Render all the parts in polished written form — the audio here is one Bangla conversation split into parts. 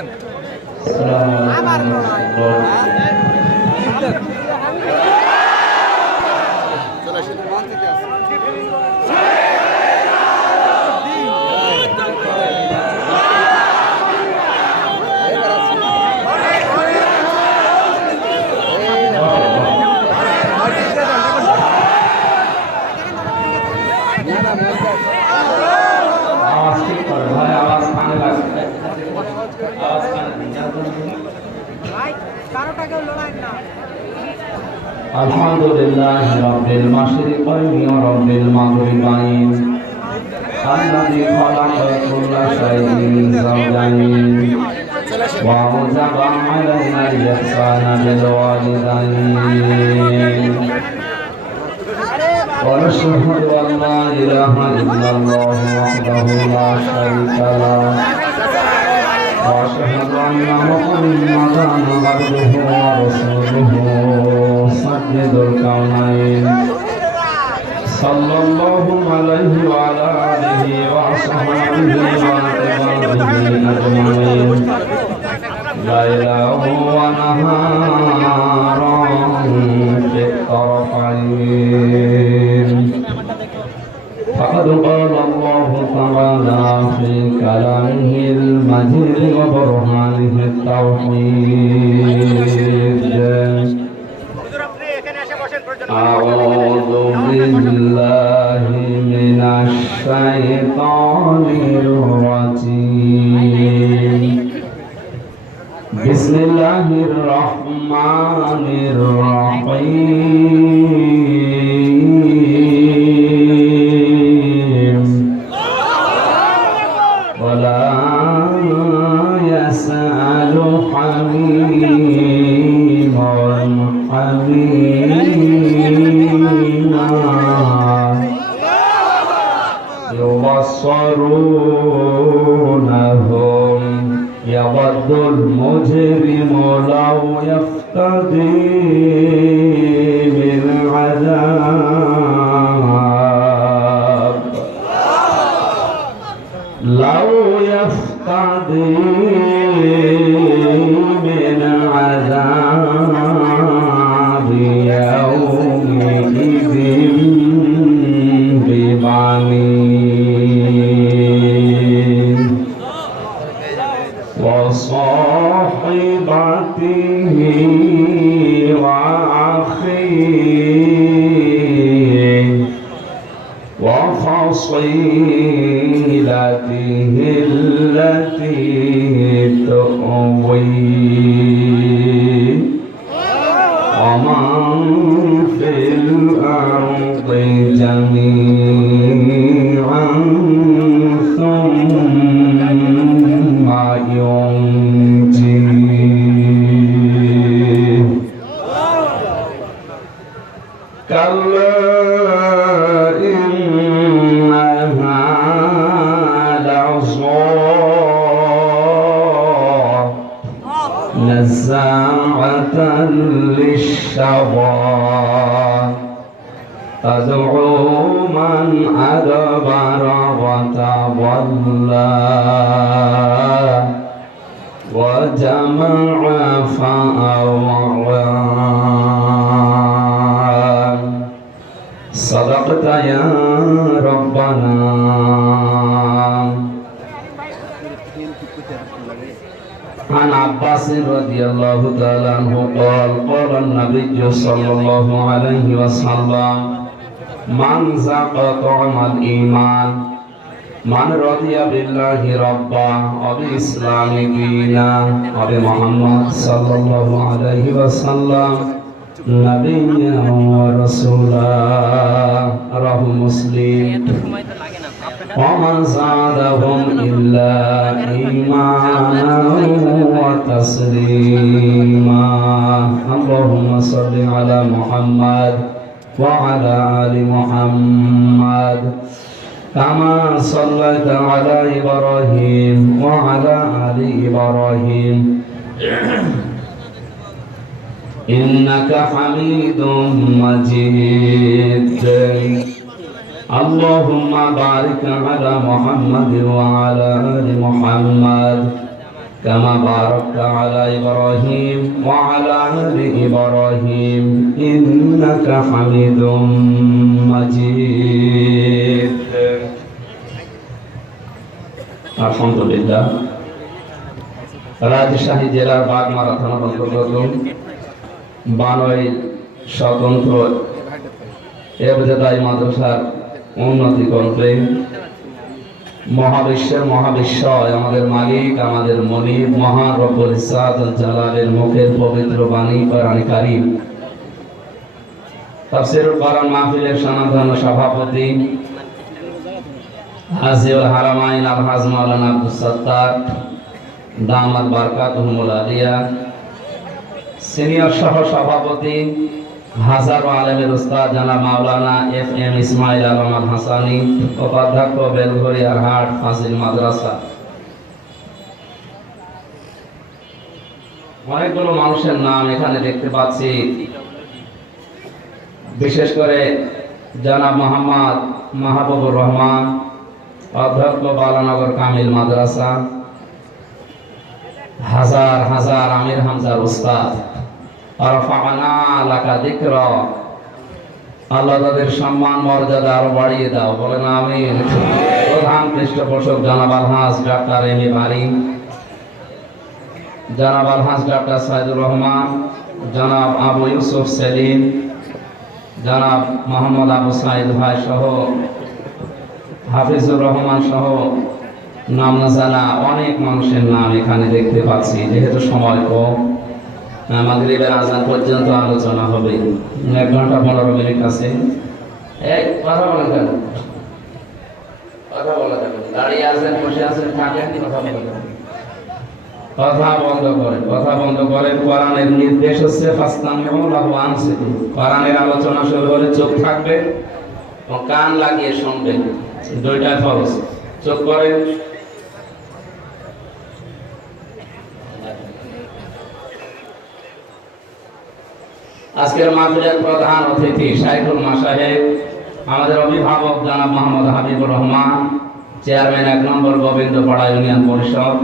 দেন আমার আলহামদুলিল্লাহ রাব্বিল মাশরিকাইনি ওয়া রাব্বিল মাগরিবাইন আল্লাযী খালাকা কুল্লা শাইইন মিন যাওজাইন ওয়া আওজাবা আলাইনা আল-ইহসানা বিল ওয়ালিদাইন ওয়া নাশহাদু আন লা ইলাহা ইল্লাল্লাহ ওয়াহদাহু লা শারীকা লাহু وأشهد أن محمدا عبده ورسوله سيد الكونين صلى الله عليه وعلى آله وصحبه وأتباعه أجمعين ليلا ونهارا في الطرفين فقد قال الله تعالى في كلامه المجيد وبرهانه التوحيد أعوذ بالله من الشيطان الرجيم بسم الله الرحمن الرحيم ولا يسأل حميم حميما يبصرونهم يود المجرم لو يفتدي من عذاب لو يفتدي من عذاب يومئذ ببنيه وصاحبته وأخيه وفصيلته التي تؤويه ومن في الأرض جميعا ثم ينجيه كلا إنها لظى نزاعة للشوى تدعو من أدبر وتولى وجمع فأوعى صدقت يا ربنا عن عباس رضي الله تعالى عنه قال قال النبي صلى الله عليه وسلم من ذاق طعم الإيمان من رضي بالله ربا وبالإسلام دينا وبمحمد صلى الله عليه وسلم نبيا ورسولا رواه مسلم وما زادهم إلا إيمانا وتسليما اللهم صل على محمد وعلى آل محمد كما صليت على إبراهيم وعلى آل إبراهيم إنك حميد مجيد اللهم بارك على محمد وعلى آل محمد كما باركت على إبراهيم وعلى آل إبراهيم إنك حميد مجيد الحمد لله রাজশাহী জেলার বাগমারা থানার অন্তর্গত বানই স্বতন্ত্র এবতেদায়ী মাদ্রাসার উন্নতি করতে মহাবিশ্বের মহাবিশ্বয় আমাদের মালিক আমাদের মনিব মহান রব্বুল ইজ্জাত ওয়াল জালালের মুখের পবিত্র বাণী কোরআন কারীম তাফসীরুল কোরআন মাহফিলের সনাতন সভাপতি হাজিউল হারামাইন আলহাজ মাওলানা আব্দুস সাত্তার দামাত বারকাতুহুল আলিয়া, সিনিয়র সহ সভাপতি হাজারো আলেমের উস্তাদ জনাব মাওলানা FM ইসমাইল আলম আল হাসানি, উপাধ্যক্ষ বেলঘরিয়ার হাট ফাজিল মাদ্রাসা। অনেকগুলো মানুষের নাম এখানে দেখতে পাচ্ছি, বিশেষ করে জনাব মোহাম্মদ মাহবুবুর রহমান, অধ্যক্ষ বালানগর কামিল মাদ্রাসা, হাজার হাজার আমির হামজার উস্তাদ, আরফানা লাকা যিকরা, আল্লাহ তাদের সম্মান মর্যাদা আরো বাড়িয়ে দাও, বলেন আমিন। প্রধান পৃষ্ঠপোষক জনাব আলহাজ ডাক্তার এম এ বারী, জনাব আলহাজ ডাক্তার সাইদুর রহমান, জনাব আবু ইউসুফ সেলিম, জনাব মোহাম্মদ আবু সাইদ ভাই সহ হাফিজুর রহমান সহ নাম না জানা অনেক মানুষের নাম এখানে দেখতে পাচ্ছি। যেহেতু সময় কম, মাগরিবের আজান পর্যন্ত আলোচনা হবে, 1 ঘন্টা 15 মিনিট আছে। কথা বলেন কেন? কথা বলা যাবে, দাঁড়িয়ে আছেন, বসে আছেন, থাকেন, কথা বলেন, কথা বন্ধ করেন, কথা বন্ধ করেন। কোরআনের নির্দেশ হচ্ছে ফাসতামিউ লাহু ওয়া আনসিতু। কোরআনের আলোচনা শুরু হলে চোখ থাকবে ও কান লাগিয়ে শুনবেন, দুইটাই ফরজ। চোখ করেন। আজকের মাহফিলের প্রধান অতিথি শাইখুল মাশায়েখ, আমাদের অভিভাবক জনাব মোহাম্মদ হাবিবুর রহমান, চেয়ারম্যান 1 নম্বর গোবিন্দপাড়া ইউনিয়ন পরিষদ।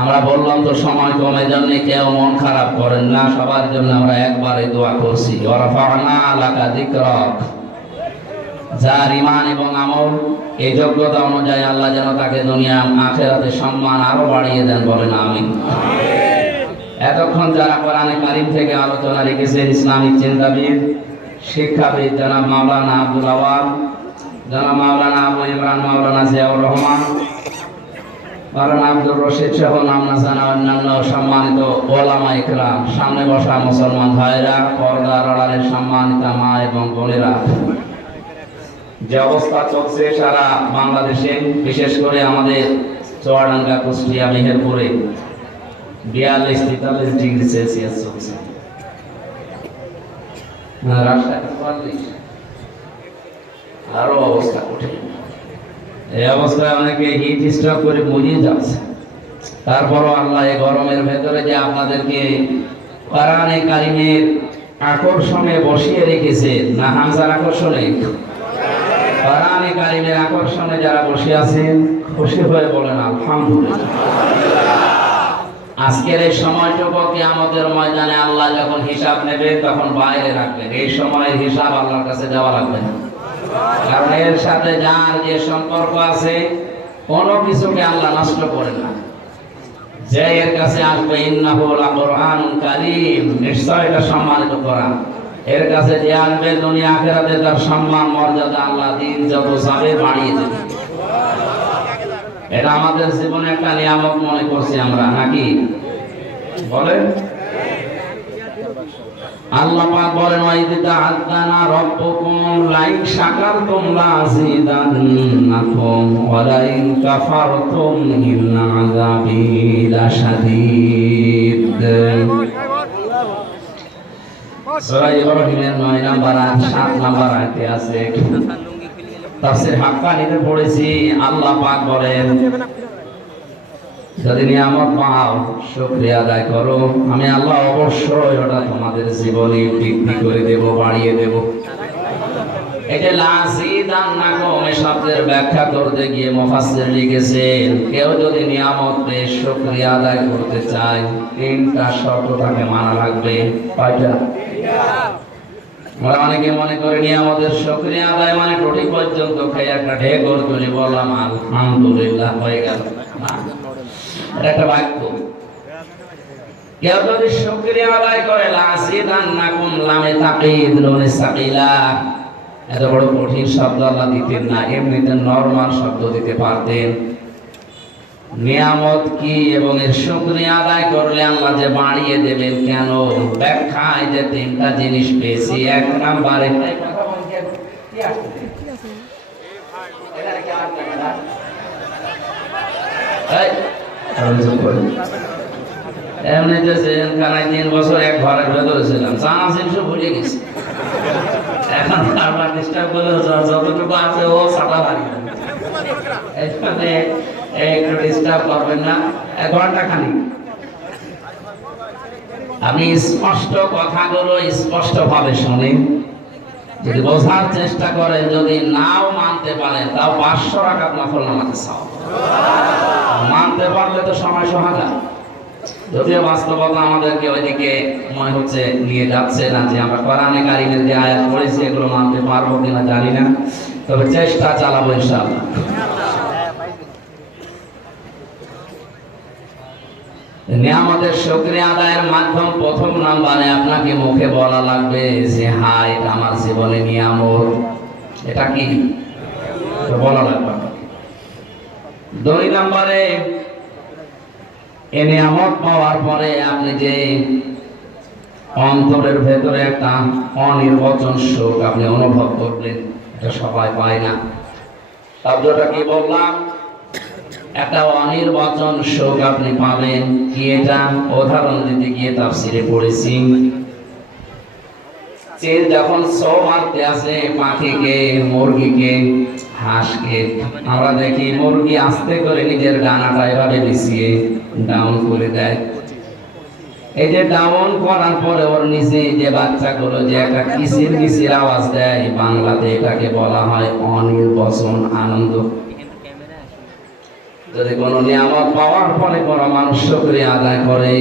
আমরা বললাম তো সময় কমে জন্য কেউ মন খারাপ করেন না, সবার জন্য আমরা একবারে দোয়া করছি। ওয়ারাফা'না লাকা যিকরাক, যার ঈমান এবং আমল এই যোগ্যতা অনুযায়ী আল্লাহ যেন তাকে দুনিয়া আখিরাতে সম্মান আরো বাড়িয়ে দেন, বলেন আমিন। এতক্ষণ যারা কোরআনে কারীম থেকে আলোচনা রেখেছেন, ইসলামিক চিন্তাবিদ শিক্ষাবিদ জনাব মাওলানা আব্দুল আওয়াল, জনাব মাওলানা আবু ইমরান, মাওলানা জিয়াউর রহমান, মাওলানা আব্দুর রশিদ সহ নাম না জানা অন্যান্য সম্মানিত ওলামা ইকরাম, সামনে বসা মুসলমান ভাইরা, পর্দার আড়ালের সম্মানিত মা এবং বোনেরা, যে অবস্থা চলছে সারা বাংলাদেশে, বিশেষ করে আমাদের চুয়াডাঙ্গা, কুষ্টিয়া, মেহেরপুরে 42-43 ডিগ্রি সেলসিয়াস চলছে, আরো অবস্থা কঠিন। এই অবস্থায় অনেকে হিট স্ট্রোক করে মরিয়ে যাচ্ছে। তারপরও আল্লাহ এই গরমের ভেতরে যে আপনাদেরকে কোরআনে কারীমের আকর্ষণে বসিয়ে রেখেছে, না হামজার আকর্ষণে, কোরআনে কারীমের আকর্ষণে যারা বসে আছেন, খুশি হয়ে বলেন আলহামদুলিল্লাহ। আজকের এই সময়টুকু কিয়ামতের ময়দানে আল্লাহ যখন হিসাব নেবে তখন বাইরে রাখবেন। এই সময়ের হিসাব আল্লাহর কাছে দেওয়া লাগবে না, কারণ এর সাথে যার যে সম্পর্ক আছে কোনো কিছুকে আল্লাহ নষ্ট করেন না। যে এর কাছে আসবে, ইন্নাহু লাকুরআনুন কারীম, নিশ্চয় এটা সম্মানিত কোরআন। এর কাছে যে আসবে দুনিয়া আখিরাতে তার সম্মান মর্যাদা আল্লাহ দিন যত যাবে বাড়িয়ে দেবে। এটা আমাদের জীবনে একটা নিয়ামত মনে করছি আমরা, নাকি বলেন? আল্লাহ পাক বলেন, ওয়াইদ তাআযানা রাব্বুকুম লাইন শাকারতুম লাযিদান্নাকুম ওয়া লাইন কাফারতুম ইন্না আযাবি লাশাদীদ। সূরা ইব্রাহিমের 9 নম্বর আয়াত 7 নম্বর আয়াতে আছে। তাফসীর হাক্কানীতে পড়েছি, আল্লাহ পাক বলেন, যদি নিয়ামত পাও শুকরিয়া আদায় করো, আমি আল্লাহ অবশ্যই ওটা তোমাদের জীবনে বৃদ্ধি করে দেব, বাড়িয়ে দেব। এই যে লাযিদান্নাকুম এই শব্দের ব্যাখ্যা করতে গিয়ে মুফাসসির লিখেছেন কেউ যদি নিয়ামত পেয়ে শুকরিয়া আদায় করতে চায় তিনটা শর্ত তাকে মানা লাগবে। কয়টা? আমরা অনেকে মনে করি নিয়ামতের শুকরিয়া আদায় মানে টুটি পর্যন্ত খেয়ে একটা ঢেকুর তুলি বললাম আলহামদুলিল্লাহ হয়ে গেল। না, এটা একটা বাক্য। কেউ যদি শুকরিয়া আদায় করে লাযিদান্নাকুম লামে তাকিদ নুনে সাকিলা, এত বড় কঠিন শব্দ আল্লাহ দিতেন না, এমনিতে নরমাল শব্দ দিতে পারতেন। নিয়ামত কি এবং এর শুকরিয়া আদায় করলে আল্লাহ যে বাড়িয়ে দেবেন কেন, ব্যাখ্যায় যে তিনটা জিনিস পেয়েছি। এক নম্বরে এমনিতে সেখানে 3 বছর এক ঘরের ভেতরে ছিলাম, জানা জিনিস ভুলে গেছি। এখন বারবার ডিস্টার্ব করলে যতটুকু আছে ও ছাতা ভারী এখানে একটু ডিস্টার্ব করবেন না। 1 ঘন্টা খানিক আপনি স্পষ্ট কথাগুলো স্পষ্ট ভাবে শুনেন, যদি বোঝার চেষ্টা করেন, যদি নাও মানতে পারেন তাও 500 রাকাত নফল নামাজে সওয়াব। মানতে পারলে তো সময় সোহাগা। যদিও বাস্তবতা আমাদেরকে ওইদিকে মনে হচ্ছে নিয়ে যাচ্ছে না, যে আমরা কোরআনে কারিমের যে আয়াত পড়েছি এগুলো মানতে পারবো কিনা জানি না, তবে চেষ্টা চালাবো ইনশাআল্লাহ। নিয়ামতের শুকরিয়া আদায়ের মাধ্যম প্রথম নাম্বারে আপনাকে মুখে বলা লাগবে যে হ্যাঁ এটা আমার জীবনে নিয়ামত। এটা কি বলা লাগবে। 2 নম্বরে এই নিয়ামত পাওয়ার পরে আপনি যে অন্তরের ভেতরে একটা অনির্বচন সুখ আপনি অনুভব করবেন, এটা সবাই পায় না। শব্দটা কি বললাম? একটা অনির্বচন সুখ আপনি পাবেন। কি এটা? উদাহরণ দিতে গিয়ে তাফসীরে পড়েছি, যে যখন সৌ মারতে আসে পাখিকে, মুরগিকে, হাঁসকে, আমরা দেখি মুরগি আস্তে করে নিজের ডানাটা এভাবে বিছিয়ে ডাউন করে দেয়। এই যে ডাউন করার পরে ওর নিচে যে বাচ্চাগুলো যে একটা কিচির কিচির আওয়াজ দেয়, বাংলাতে এটাকে বলা হয় অনির্বচন আনন্দ। যদি কোনো নিয়ামত পাওয়ার পরে কোনো মানুষ শুকরিয়া আদায় করে,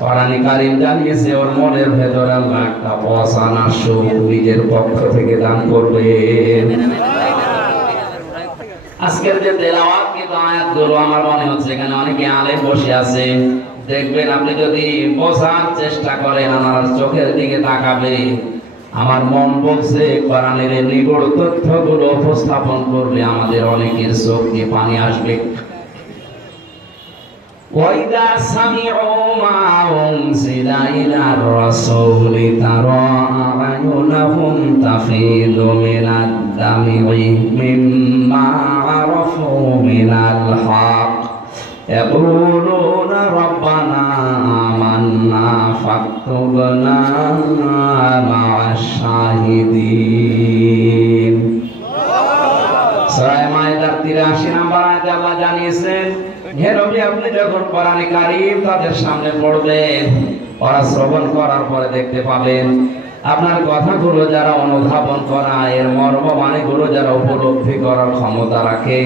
কোরআন কারীম জানিয়েছে ওর মনের ভেতরে আল্লাহ একটা অজানা সুখ নিজের পক্ষ থেকে দান করবে। আজকের যে তেলাওয়াত কিন্তু আয়াতগুলো আমার মনে হচ্ছে এখানে অনেকে আলেম বসে আছে, দেখবেন আপনি যদি বোঝার চেষ্টা করেন, আমার চোখের দিকে তাকাবে, আমার মন বলছে কোরআনের নিগূঢ় তথ্যগুলো উপস্থাপন করবে, আমাদের অনেকের চোখ দিয়ে পানি আসবে। وَإِذَا سَمِعُوا مَا أُنزِلَ إِلَى الرَّسُولِ تَرَى أَعْيُنَهُمْ تَفِيضُ مِنَ الدَّمْعِ مِمَّا عَرَفُوا مِنَ الْحَقِّ يَقُولُونَ رَبَّنَا آمَنَّا فَاكْتُبْنَا مَعَ الشَّاهِدِينَ। সূরা মাইদার 83 নম্বর আয়াতে আল্লাহ জানিয়েছেন, হে নবী আপনি যখন কোরআন কারীম তাদের সামনে পড়বেন, ওরা শ্রবণ করার পরে দেখতে পাবেন আপনার কথাগুলো যারা অনুধাবন করা, এর মর্ম মানেগুলো যারা উপলব্ধি করার ক্ষমতা রাখে,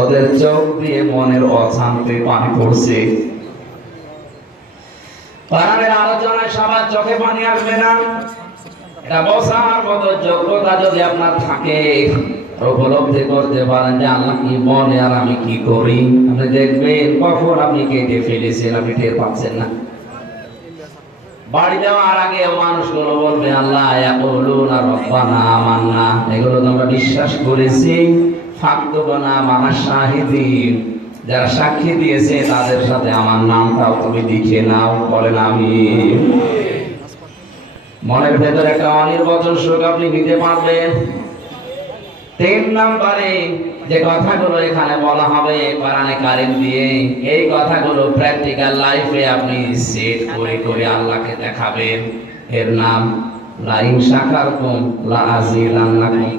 ওদের চোখ দিয়ে মনের অশান্তি পানি পড়ছে। কোরআনের আলোচনায় সবার চোখে পানি আসবে না, এটা বোঝার মতো যোগ্যতা যদি আপনার থাকে, উপলব্ধি করতে পারেন যে আল্লাহ কি বলে আর আমি কি করি, আপনি দেখবেন কখন আপনি কেটে ফেলেছেন আপনি টের পাচ্ছেন না। বাড়ি যাওয়ার আগে মানুষগুলো বলবে আল্লাহ ইয়াকুলুনা রব্বানা আমান্না, এগুলো তো আমরা বিশ্বাস করেছি, ফাকতুবনা মা'আশ শাহিদিন, যারা সাক্ষী দিয়েছে তাদের সাথে আমার নামটাও তুমি লিখে নাও। বলেন আমিন। মনের ভেতরে একটা অনির্বচন সুখ আপনি নিতে পারবেন। 3 নম্বরে যে কথাগুলো এখানে বলা হবে কোরআনে কারীম দিয়ে, এই কথাগুলো প্র্যাকটিক্যাল লাইফে আপনি সেট করে করে আল্লাহকে দেখাবেন। এর নাম লা ইন শাকারতুম লা আযীদান্নাকুম।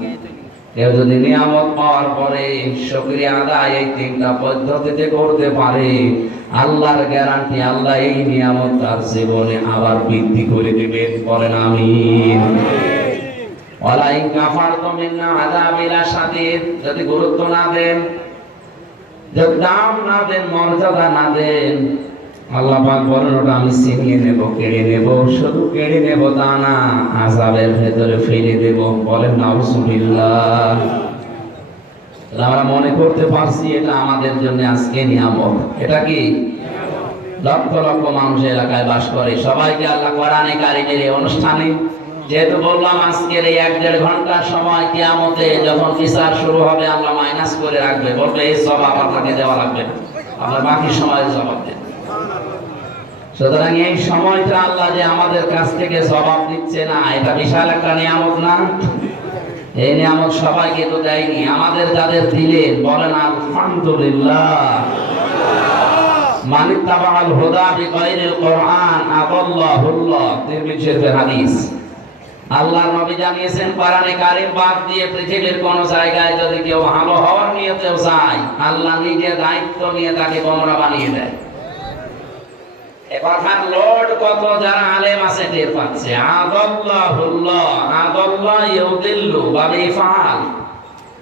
কেউ যদি নিয়ামত পাওয়ার পরে শুকরিয়া আদায় এই 3টা পদ্ধতিতে করতে পারে, আল্লাহর গ্যারান্টি আল্লাহ এই নিয়ামত তার জীবনে আবার বৃদ্ধি করে দিবেন। বলেন আমিন। ওয়ালা ইন কাফারতুম ইন আযাবি লাশাদীদ, যদি গুরুত্ব না দেন, যদি দাম না দেন, মর্যাদা না দেন, আল্লাহ পাক বলেন ওটা আমি ছিনিয়ে নেব, কেড়ে নেব। শুধু কেড়ে নেব তা না, আযাবের ভেতরে ফেলে দেব। বলেন নাউযুবিল্লাহ। আমরা মনে করতে পারছি এটা আমাদের জন্য আজকে নিয়ামত। এটা কি? লক্ষ লক্ষ মানুষ এলাকায় বাস করে, সবাইকে আল্লাহ কোরআনে কারিমের এই অনুষ্ঠানে, যেহেতু বললাম আজকের এই 1-1.5 ঘন্টার সময় কিয়ামতে যখন বিচার শুরু হবে আল্লাহ মাইনাস করে রাখবে, বলবে এই জবাব আপনাকে দেওয়া লাগবে না, আপনার বাকি সময় জবাব দেন। সুতরাং এই সময়টা আল্লাহ যে আমাদের কাছ থেকে জবাব দিচ্ছে না, এটা বিশাল একটা নিয়ামত না? এই নিয়ামত সবাইকে তো দেয়নি, আমাদের যাদের দিলেন বলেন আলহামদুলিল্লাহ। মান ইত্তাবাআল হুদা বিগাইরিল কোরআন আদাল্লাহুল্লাহ, তিরমিজি শরীফের হাদিস। আল্লাহর নবী জানিয়েছেন কোরআনে কারীম বাদ দিয়ে পৃথিবীর কোন জায়গায় যদি কেউ ভালো হওয়ার নিয়তেও যায়, আল্লাহ নিজে দায়িত্ব নিয়ে তাকে গোমরা বানিয়ে দেয়। এ কথার লোড কত যারা আলেম আছে টের পাচ্ছে। আদাল্লাহুল্লাহ, আদাল্লাহ ইউদিল্লু বা বিফাল,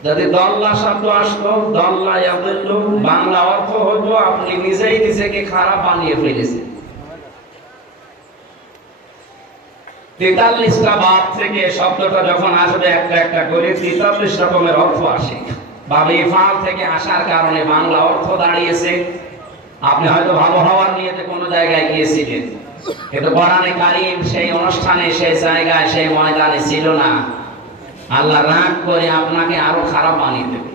যদি দল্লা শব্দ আসতো, দল্লা ইয়াদিল্লু, বাংলা অর্থ হতো আপনি নিজেই নিজেকে খারাপ বানিয়ে ফেলেছেন। 43টা বাদ থেকে শব্দটা যখন আসবে একটা একটা করে 43 রকমের অর্থ আসে। বাবে ফাল থেকে আসার কারণে বাংলা অর্থ দাঁড়িয়েছে আপনি হয়তো ভালো হওয়ার নিয়তে কোনো জায়গায় গিয়েছিলেন, কিন্তু কোরআনে কারীম সেই অনুষ্ঠানে, সেই জায়গায়, সেই ময়দানে ছিল না। আল্লাহ রাগ করে আপনাকে আরো খারাপ বানিয়ে দেবে।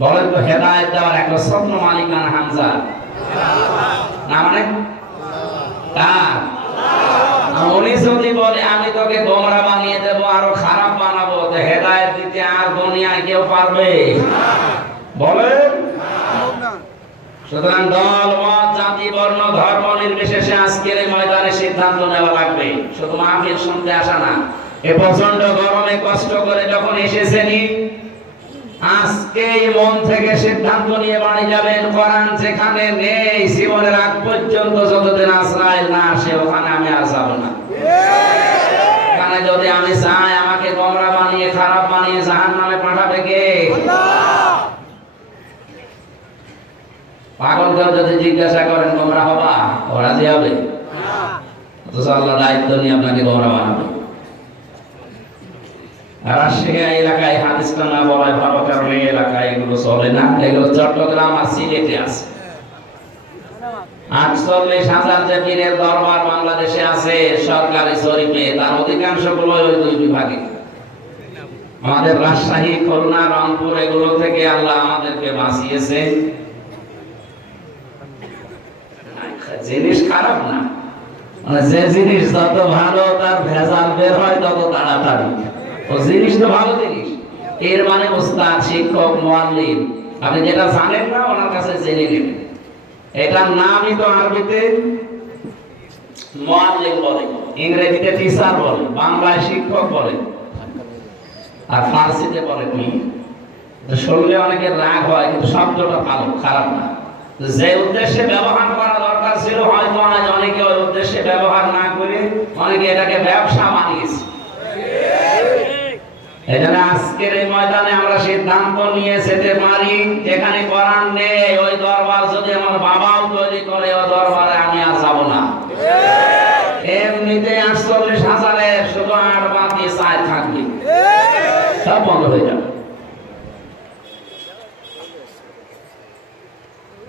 বলেন তো হেদায়েত দেওয়ার একটা স্বপ্ন মালিকানা হামজা না, মানে কার? উনি যদি বলে আমি তোকে গোমরা বানিয়ে দেব, আরো খারাপ বানাবো, তো হেদায়েত দিতে আর দুনিয়ায় কেউ পারবে? বলেন। সুতরাং দল, মত, জাতি, বর্ণ, ধর্ম নির্বিশেষে আজকের এই ময়দানে সিদ্ধান্ত নেওয়া লাগবে। শুধু মাহফিল শুনতে আসা না। এ প্রচন্ড গরমে কষ্ট করে যখন এসেছেনই, আজকেই মন থেকে সিদ্ধান্ত নিয়ে বাড়ি যাবেন। কোরআন যেখানে নেই, জীবনের আগ পর্যন্ত যতদিন আজরাইল না আসে ওখানে আমি আর যাব না। ওখানে যদি আমি চাই আমাকে গোমরা বানিয়ে, খারাপ বানিয়ে জাহান্নামে পাঠাবে কে? পাগলকে যদি জিজ্ঞাসা করেন গোমরা হবা, ও রাজি হবে? অথচ আল্লাহ দায়িত্ব নিয়ে আপনাকে গোমরা বানাবে। রাজশাহী এলাকায় হাদিসটা না বলায় ভালো, কারণ এই এলাকায় এগুলো চলে না। এগুলো চট্টগ্রাম আর সিলেটে আছে। 48,000 যে পীরের দরবার বাংলাদেশে আছে সরকারি জরিপে, তার অধিকাংশ গুলো ওই 2 বিভাগে। আমাদের রাজশাহী, খুলনা, রংপুর এগুলো থেকে আল্লাহ আমাদেরকে বাঁচিয়েছে। জিনিস খারাপ না, মানে যে জিনিস যত ভালো তার ভেজাল বের হয় তত তাড়াতাড়ি। ও জিনিস তো ভালো জিনিস, এর মানে ওস্তাদ, শিক্ষক, মুআল্লিম, আপনি যেটা জানেন না ওনার কাছে জেনে নেবেন। এটার নামই তো আরবিতে মুআল্লিম বলে, ইংরেজিতে টিচার বলে, বাংলায় শিক্ষক বলে, আর ফার্সিতে বলে পীর। শুনলে অনেকের রাগ হয়, কিন্তু শব্দটা ভালো, খারাপ না। যে উদ্দেশ্যে ব্যবহার করা দরকার ছিল হয়তো আজ অনেকে ওই উদ্দেশ্যে ব্যবহার না করে অনেকে এটাকে ব্যবসা বানিয়েছে। এজন্য আজকের এই ময়দানে আমরা সিদ্ধান্ত নিয়ে যেতে পারি, যেখানে কোরআন নেই ওই দরবার যদি আমার বাবাও তৈরি করে, ওই দরবারে আমি আর যাব না। এমনিতে 48,000-এর শুধু 8 বাতি 4 থাকবে, সব বন্ধ হয়ে যাবে।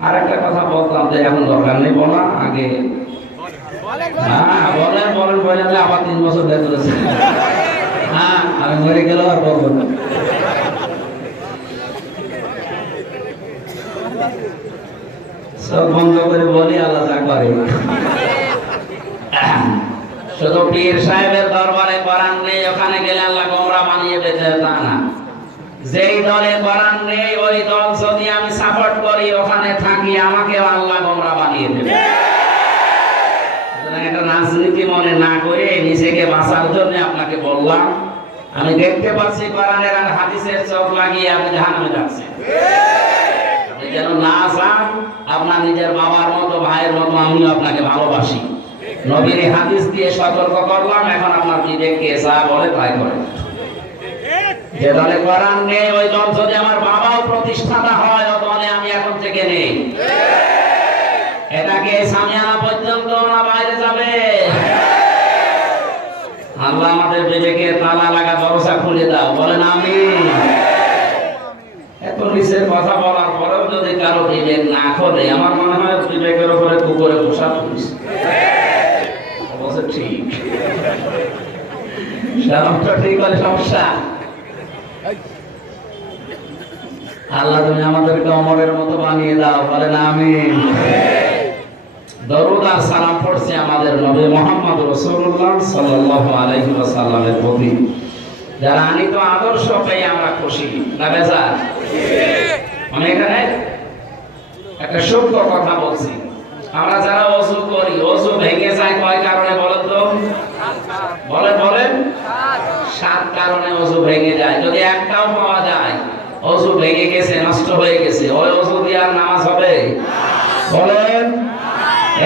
আর একটা কথা বলতাম যে এখন দরকার নেই বলা, আগে বলেন আবার 3 বছর ধরে চলেছে। হ্যাঁ, আমি মরে গেল আর বলবো না। সব বন্ধ করে বলি, আল্লাহ যা করে। শুধু পীর সাহেবের দরবারে কোরআন নেই, ওখানে গেলে আল্লাহ গোমরা বানিয়ে বেঁচে, তা না। যেই দলে কোরআন নেই ওই দল যদি আমি সাপোর্ট করি, ওখানে থাকি, আমাকে আল্লাহ গোমরা বানিয়ে দেবে। এটা রাজনীতি মনে না করে নিজেকে বাঁচার জন্য আপনাকে বললাম। আমি দেখতে পাচ্ছি কোরআনের আর হাদিসের চোখ লাগিয়ে আপনি জাহান্নামে যাচ্ছেন। আপনি যেন না চান, আপনার নিজের বাবার মতো, ভাইয়ের মতো আমিও আপনাকে ভালোবাসি, নবীর হাদিস দিয়ে সতর্ক করলাম, এখন আপনার বিবেককে যা বলে তাই করে। যে দলে কোরআন নেই ওই দল যদি আমার বাবাও প্রতিষ্ঠাতা হয়, ও দলে আমি এখন থেকে নেই। এটাকে সামিয়ানা পর্যন্ত না বাইরে যাবে? আল্লাহ আমাদের বিবেকে তালা লাগা দরজা খুলে দাও, বলেন আমিন। এত নিচের কথা বলার পরেও যদি কারো বিবেক না খোলে, আমার মনে হয় বিবেকের উপরে কুকুরে পোশাক করেছে। অবশ্য ঠিক, সবটা ঠিক হলে সমস্যা। আল্লাহ তুমি আমাদেরকে ওমরের মতো বানিয়ে দাও, বলেন আমিন। দরুদ আর সালাম পড়ছি আমাদের নবী মুহাম্মদ রাসূলুল্লাহ সাল্লাল্লাহু আলাইহি ওয়াসাল্লামের প্রতি, যারা আনিত আদর্শ পেয়ে আমরা খুশি না বেজার? আমি এখানে একটা সত্য কথা বলছি, আমরা যারা ওযু করি, ওযু ভেঙে যায় কয় কারণে বলেন তো? বলেন 7 কারণে ওযু ভেঙে যায়। যদি একটাও পাওয়া যায় ওযু ভেঙে গেছে, নষ্ট হয়ে গেছে, ওই ওযু দিয়ে আর নামাজ হবে? বলেন।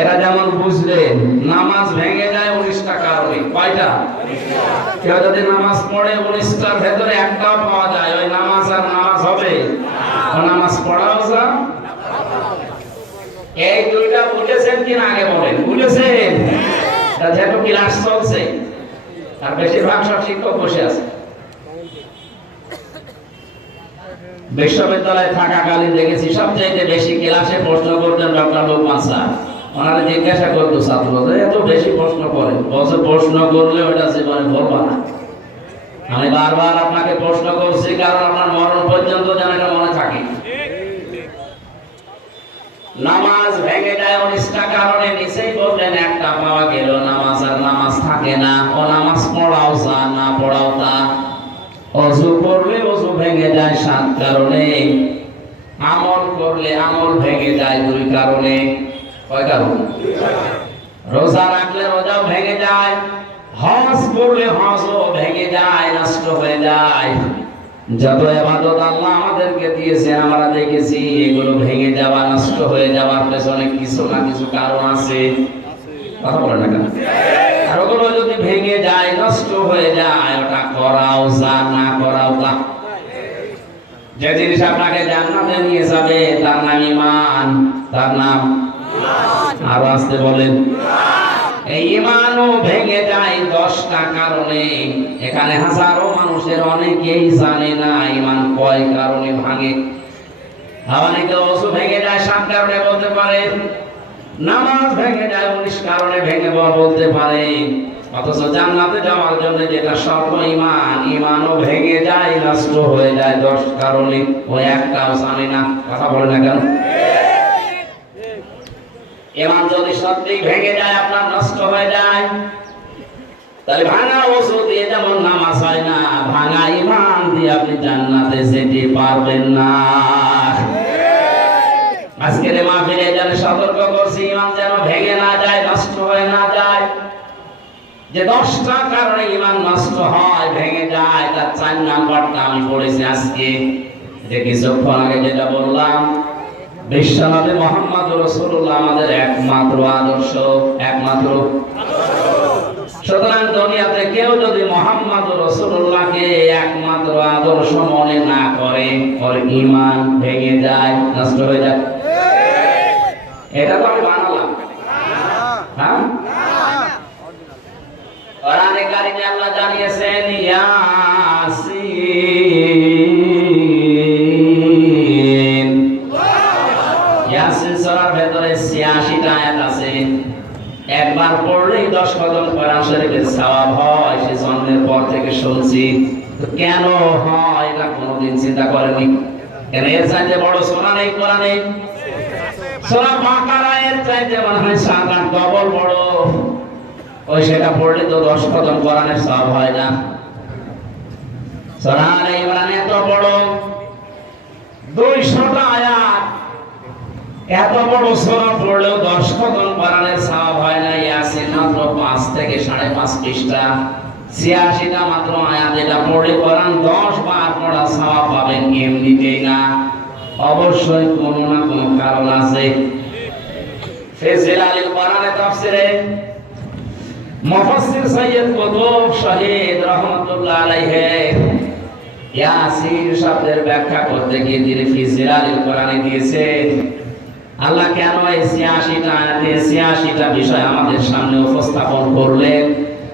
এরা যেমন বুঝলেন নামাজ ভেঙে যায় 19টা কারণে। কয়টা? কেউ যদি নামাজ পড়ে 19টার ভেতরে একটাও পাওয়া যায়, ওই নামাজ আর নামাজ হবে? ও নামাজ পড়াও যা। এই দুইটা বুঝেছেন কিনা আগে বলেন? বুঝেছেন? যেহেতু ক্লাস চলছে আর বেশিরভাগ সব শিক্ষক বসে আছে। বিশ্ববিদ্যালয়ে থাকাকালীন দেখেছি সবচেয়ে বেশি ক্লাসে প্রশ্ন করতেন ডক্টর লোকমান স্যার। ওনারা জিজ্ঞাসা করতো ছাত্রদের, এত বেশি প্রশ্ন করেন? বছর প্রশ্ন করলে ওটা জীবনে বলবা না। আমি বারবার আপনাকে প্রশ্ন করছি কারণ আপনার মরণ পর্যন্ত যেন এটা মনে থাকে। নামাজ ভেঙে যায় 19টা কারণে, নিচেই বললেন একটা পাওয়া গেল নামাজ আর নামাজ থাকে না। ও নামাজ পড়াও যা, না পড়াও তা। ওযু করলে ওযু ভেঙে যায় 7 কারণে। আমল করলে আমল ভেঙে যায় 2 কারণে। কয় কারণে? রোজা রাখলে রোজাও ভেঙে যায়, হজ করলে হজও ভেঙে যায়, নষ্ট হয়ে যায়। যত ইবাদত আল্লাহ আমাদেরকে দিয়েছেন আমরা দেখেছি এগুলো ভেঙে যাওয়া, নষ্ট হয়ে যাওয়ার পেছনে কিছু না কিছু কারণ আছে। কথা বলেন না কেন? আর ওগুলো যদি ভেঙে যায়, নষ্ট হয়ে যায়, ওটা করাও যা, না করাও তা। যে জিনিস আপনাকে জান্নাতে নিয়ে যাবে তার নাম ঈমান, তার নাম আর আসতে বলেন। এই ঈমানও ভেঙে যায় 10টা কারণে। এখানে হাজারো মানুষের অনেকেই জানে না ঈমান কয় কারণে ভাঙে। অনেকে ওযু ভেঙে যায় 7 কারণে বলতে পারে, নামাজ ভেঙে যায় 19 কারণে ভেঙে বলতে পারে, অথচ জান্নাতে যাওয়ার জন্য যেটা শর্ত ঈমান, ঈমানও ভেঙে যায়, নষ্ট হয়ে যায় 10 কারণে। ওই একটাও জানে না। কথা বলে না কেন? ঈমান যদি সত্যি ভেঙে যায়, আপনার নষ্ট হয়ে যায়, তাহলে ভাঙা ওযু দিয়ে যেমন নামাজ হয় না, ভাঙা ঈমান দিয়ে আপনি জান্নাতে যেতে পারবেন না। আজকের মাহফিলে যেন সতর্ক করছি, ঈমান যেন ভেঙে না যায়, নষ্ট হয়ে না যায়। যে 10টা কারণে ঈমান নষ্ট হয়, ভেঙে যায়, তার 4 নাম্বারটা আমি পড়েছি আজকে। যে কিছুক্ষণ আগে যেটা বললাম, বিশ্বনবী মুহাম্মদ রাসূলুল্লাহ আমাদের একমাত্র আদর্শ, একমাত্র। সুতরাং দুনিয়াতে কেউ যদি মুহাম্মদ রাসূলুল্লাহকে একমাত্র আদর্শ মনে না করে, ওর ঈমান ভেঙে যায়, নষ্ট হয়ে যায়। এটা তো আমি বানালাম, হ্যাঁ? কোরআনে কারিমে আল্লাহ জানিয়েছেন ইয়াসিন। ইয়াসিন সূরার ভেতরে 86টা আয়াত আছে। একবার পড়লেই 10 কদম কোরআন শরীফের সওয়াব হয়। সে জন্মের পর থেকে শুনছি। তো কেন হয় এটা কোনোদিন চিন্তা করেনি? কেন এর চাইতে বড় সূরা নেই কোরআনে? সূরা বাকারা এর চাইতে মনে হয় 7-8 ডবল বড়। ওই সেটা পড়লে তো 10 কদম কোরআনের সওয়াব হয় না। সূরা আলে ইমরান এত বড়, 200টা আয়াত, এত বড় সূরা পড়লেও 10 কদম কোরআনের সওয়াব হয় না। ইয়াসিন মাত্র 5 থেকে 5.5 পৃষ্ঠা, 86টা মাত্র আয়াত। এটা পড়লে কোরআন 10 বার পড়া সওয়াব পাবেন এমনিতেই না, অবশ্যই কোনো না কোনো কারণ আছে। ফিজিলালিল কোরআনে তাফসিরে মুফাসসির সৈয়দ কুতুব শহীদ রাহমাতুল্লাহ আলাইহি ইয়াসিন শব্দের ব্যাখ্যা করতে গিয়ে তিনি ফি জিলালিল কোরআনে দিয়েছেন আল্লাহ কেন এই ৮৬টা আয়াতে ৮৬টা বিষয় আমাদের সামনে উপস্থাপন করলেন।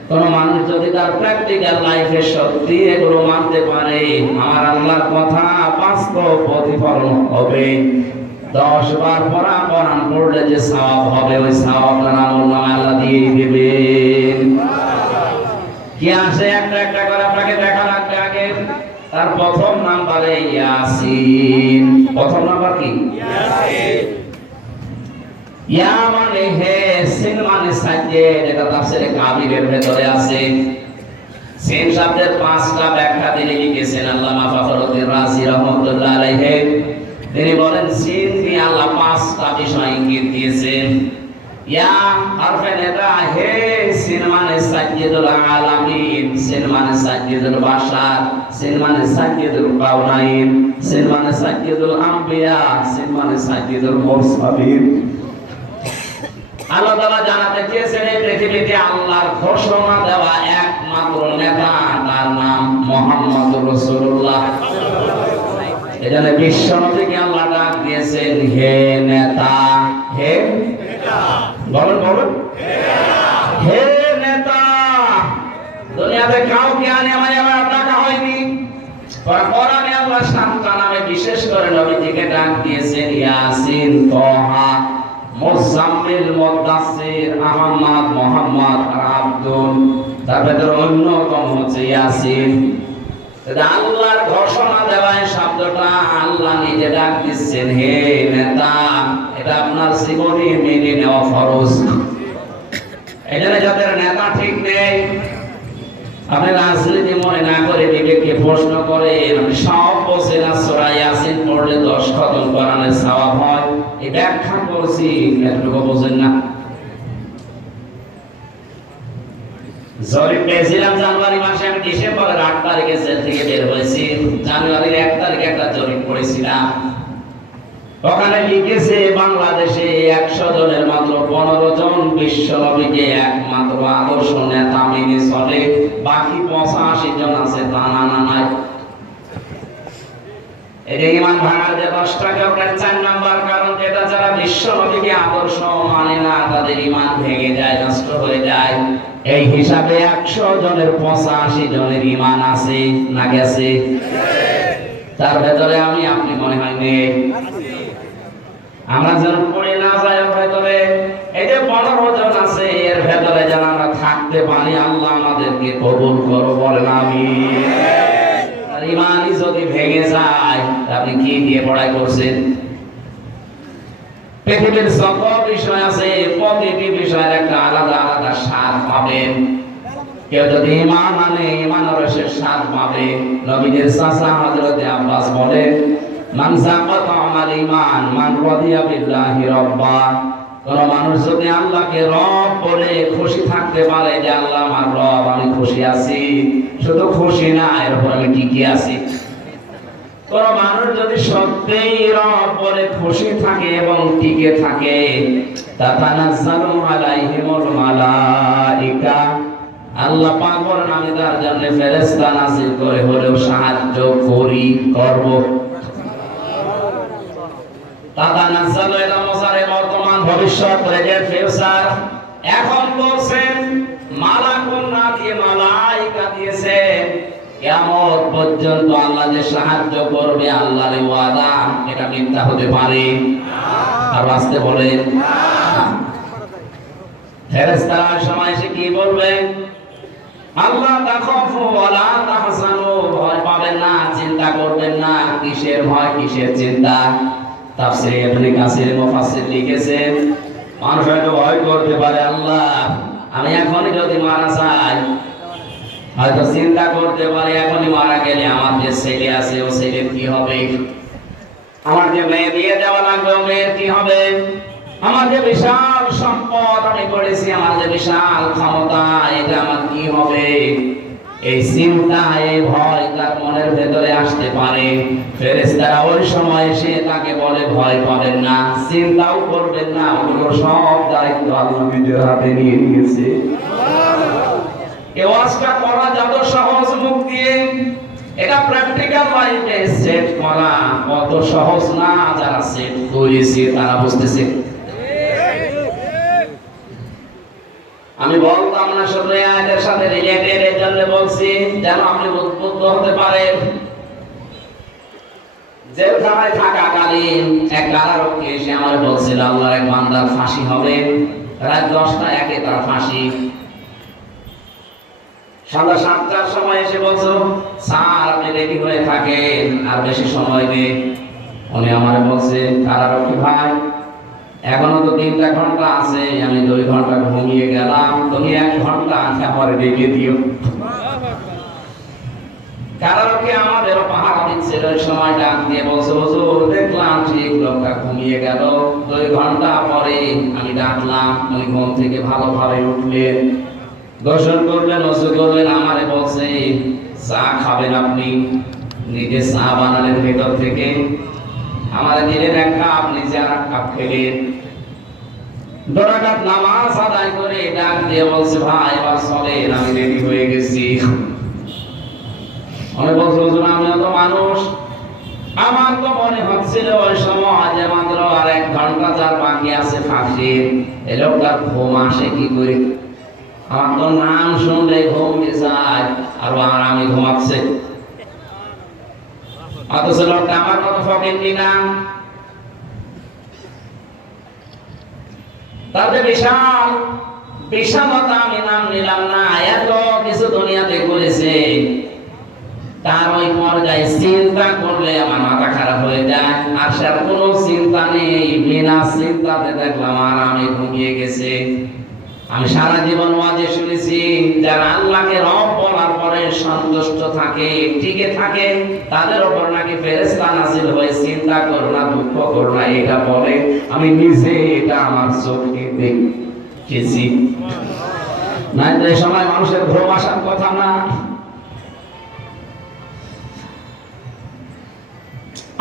কোন মানুষ যদি তার প্র্যাকটিক্যাল লাইফে সত্যি এগুলো মানতে পারে আমার আল্লাহর কথা বাস্তব প্রতিফলন হবে। ১০ বার কোরআন পড়লে যে সওয়াব হবে ওই সওয়াব আপনার আমলনামায় আল্লাহ দিয়ে দিবেন। কি আছে একটা একটা করে আপনাকে দেখা লাগবে। আগে তার প্রথম নাম্বারে ইয়াসিন। প্রথম নাম্বার কি? ইয়াসিন। ইয়া মানে হে, সিন মানে সাজ্জেদ, এটা তাফসীরে কাবিরের ভেতরে আছে। সিন শব্দের ৫টা ব্যাখ্যা তিনি লিখেছেন আল্লামা ফখরুদ্দীন রাজি রাহমাতুল্লাহ আলাইহি। তিনি বলেন সিন দিয়ে আল্লাহ ৫টা বিষয় ইঙ্গিত দিয়েছেন। ইয়া হারফে নিদা, হে সিন মানে সাজ্জেদুল আলামিন, সিন মানে সাজ্জেদুল বাশার, সিন মানে সাজ্জেদুল কাউনাইন, সিন মানে সাজ্জেদুল আম্বিয়া, সিন মানে সাজ্জেদুল মুরসালিন। আল্লাহ তাআলা জানাতে চেয়েছেন এই পৃথিবীতে আল্লাহর ঘোষণা দেওয়া একমাত্র নেতা, তার নাম মুহাম্মদুর রাসূলুল্লাহ। এজন্য বিশ্ব নবীকে আল্লাহ ডাক দিয়েছেন হে নেতা। হে নেতা, বলুন বলুন, হে নেতা। দুনিয়াতে কাউকে আনে আমার ডাকা হয়নি। কোরআনে আল্লাহ ৭টা নামে বিশেষ করে নবীজিকে ডাক দিয়েছেন ইয়াসিন, তাহা, মুজাম্মিল, মুদাসসির, আহমদ, মুহাম্মদ আর আব্দুল। তার ভেতরে অন্যতম হচ্ছে ইয়াসিন। আল্লাহর ঘোষণা দেওয়া এই শব্দটা আল্লাহ নিজে ডাক দিচ্ছেন হে নেতা। এটা আপনার জীবনে মেনে নেওয়া ফরজ। এজন্য যাদের নেতা ঠিক নেই আপনি রাজনীতি মনে না করে বিবেককে প্রশ্ন করে আপনি সব বলছেন সূরা ইয়াসিন পড়লে ১০ খতম কোরআনের সওয়াব হয়, এই ব্যাখ্যা করছি, এতটুকু বোঝেন না। জরিপ পেয়েছিলাম জানুয়ারি মাসে, আমি ডিসেম্বরের ৮ তারিখে জেল থেকে বের হয়েছি। জানুয়ারির ১ তারিখে একটা জরিপ করেছিলাম। ওখানে লিখেছে বাংলাদেশে ১০০ জনের মাত্র ১৫ জন বিশ্ব নবীকে একমাত্র আদর্শ নেতা মেনে চলে, বাকি ৮৫ জন আছে তা না নাই। এই ঈমান ভাঙার যে ১০ টাকা আপনার ৪ নাম্বার কারণ, যেটা যারা বিশ্ব নবীকে আদর্শ মানে না তাদের ঈমান ভেঙে যায়, নষ্ট হয়ে যায়। এই হিসাবে ১০০ জনের ৮৫ জনের ঈমান আছে না গেছে? তার ভেতরে আমি আপনি মনে হয় নেই। আমরা যেন পড়ে না যাই ওর ভেতরে। এই যে ১৫ জন আছে এর ভেতরে যেন আমরা থাকতে পারি। আল্লাহ আমাদেরকে কবুল করো, বলেন আমিন। আর ঈমানই যদি ভেঙে যায় আপনি কি দিয়ে পড়াই করছেন? পৃথিবীর যত বিষয় আছে প্রতিটি বিষয়ের একটা আলাদা আলাদা স্বাদ পাবেন। কেউ যদি ঈমান আনে ঈমানের রসের স্বাদ পাবে। নবীদের চাচা হযরত আব্বাস বলে মান যাকাতা আমাল ঈমান মান রাদিয়া বিল্লাহি রাব্বা। কোন মানুষ যদি আল্লাহকে রব বলে খুশি থাকতে পারে যে আল্লাহ আমার রব, আমি খুশি আছি, শুধু খুশি না এর উপর আমি টিকে আছি। কোন মানুষ যদি সত্যিই রব বলে খুশি থাকে এবং টিকে থাকে, তাতানাজ্জালু আলাইহিমুল মালাইকা, আল্লাহ পাক বলেন আমি তার জন্য ফেরেশতা নাযিল করে হলেও সাহায্য করব। তাতানাজ্জালু এলা মুসারে বর্তমান ভবিষ্যৎ প্রেজেন্ট ফিউচার। এখন বলছেন মালাকুন না দিয়ে মালাইকা দিয়েছেন। কিয়ামত পর্যন্ত আল্লাহ যে সাহায্য করবে আল্লাহর ওয়াদা, এটা মিথ্যা হতে পারে? আর আসতে বলেন ফেরেশতারা সময় এসে কি বলবেন? আল্লাহ তাখাফু ওয়ালা তাহজানু, ভয় পাবেন না, চিন্তা করবেন না। কিসের ভয়, কিসের চিন্তা? তাফসীরে ইবনে কাসির মুফাসসির লিখেছেন মানুষ হয়তো ভয় করতে পারে আল্লাহ আমি এখনই যদি মারা যাই, হয়তো চিন্তা করতে পারে এখনই মারা গেলে আমার যে ছেলে আছে ও ছেলের কি হবে, আমার যে মেয়ে বিয়ে দেওয়া লাগবে ও মেয়ের কি হবে, আমার যে বিশাল সম্পদ আমি করেছি, আমার যে বিশাল ক্ষমতা, এটা আমার কি হবে। এই চিন্তা, এই ভয় তার মনের ভেতরে আসতে পারে। ফেরেশতারা ওই সময় এসে তাকে বলে ভয় পাবেন না, চিন্তাও করবেন না, ওগুলো সব দায়িত্ব আল্লাহ নিজের হাতে নিয়ে নিয়েছে। এই ওয়াজটা করা যত সহজ মুখ দিয়ে, এটা প্র্যাকটিক্যাল লাইফে সেট করা কত সহজ না। যারা সেট করেছে তারা বুঝতেছে। আমি বলতাম না শুধু আয়াতের সাথে রিলেটেড, এর জন্য বলছি যেন আপনি উদ্বুদ্ধ হতে পারেন। জেলখানায় থাকাকালীন এক কারারক্ষী এসে আমার বলছিল আল্লাহর এক বান্দার ফাঁসি হবে, রাত 10টা-1-এ তার ফাঁসি। সন্ধ্যা 7টার সময় এসে বলছো স্যার আপনি রেডি হয়ে থাকেন, আর বেশি সময় নেই। উনি আমার বলছে কারারক্ষী ভাই এখনো তো 3টা ঘন্টা আছে, আমি 2 ঘন্টা ঘুমিয়ে গেলাম, তুমি 1 ঘন্টা আমার রেখে দিও। কারারক্ষী আমাদেরও পাহারা দিচ্ছিল ওই সময়, ডাক দিয়ে বলছে হুজুর দেখলাম ঠিক লোকটা ঘুমিয়ে গেল, 2 ঘন্টা পরে আমি ডাকলাম, উনি ঘুম থেকে ভালোভাবে উঠলেন, গোসল করলেন, ওযু করলেন। আমারে বলছে চা খাবেন আপনি? নিজে চা বানালেন ভেতর থেকে, আমারে দিলেন 1 কাপ, নিজে আর 1 কাপ খেলেন। 2 রাকাত নামাজ আদায় করে ডাক দিয়ে বলছে ভাই এবার চলেন, আমি রেডি হয়ে গেছি। আমি বলছি হুজুর আমিও তো মানুষ, আমার তো মনে হচ্ছিল ওই সময় যে মাত্র আর 1 ঘন্টা যার বাকি আছে ফাঁসির, এই লোকটার ঘুম আসে কি করে? আমার তো নাম শুনলে ঘুম যায়, আর আমি ঘুমাচ্ছে। অথচ লোকটা আমার কত ফকির না, তাদের বিশাল বিশালতা আমি নাম নিলাম না। এত কিছু দুনিয়াতে করেছে, তার ওই পর্যায়ে চিন্তা করলে আমার মাথা খারাপ হয়ে যায়। আর সে কোনো চিন্তা নেই, বিনা চিন্তাতে দেখলাম আর আমি ঘুমিয়ে গেছে। আমি সারা জীবন ওয়াজে শুনেছি যারা আল্লাহকে রব বলার পরে সন্তুষ্ট থাকে, টিকে থাকে, তাদের উপর নাকি ফেরেশতা নাযিল হয়ে চিন্তা করো না, দুঃখ করো না এটা বলে। আমি নিজে এটা আমার চোখে দেখেছি। না এই সময় মানুষের ঘুম আসার কথা না।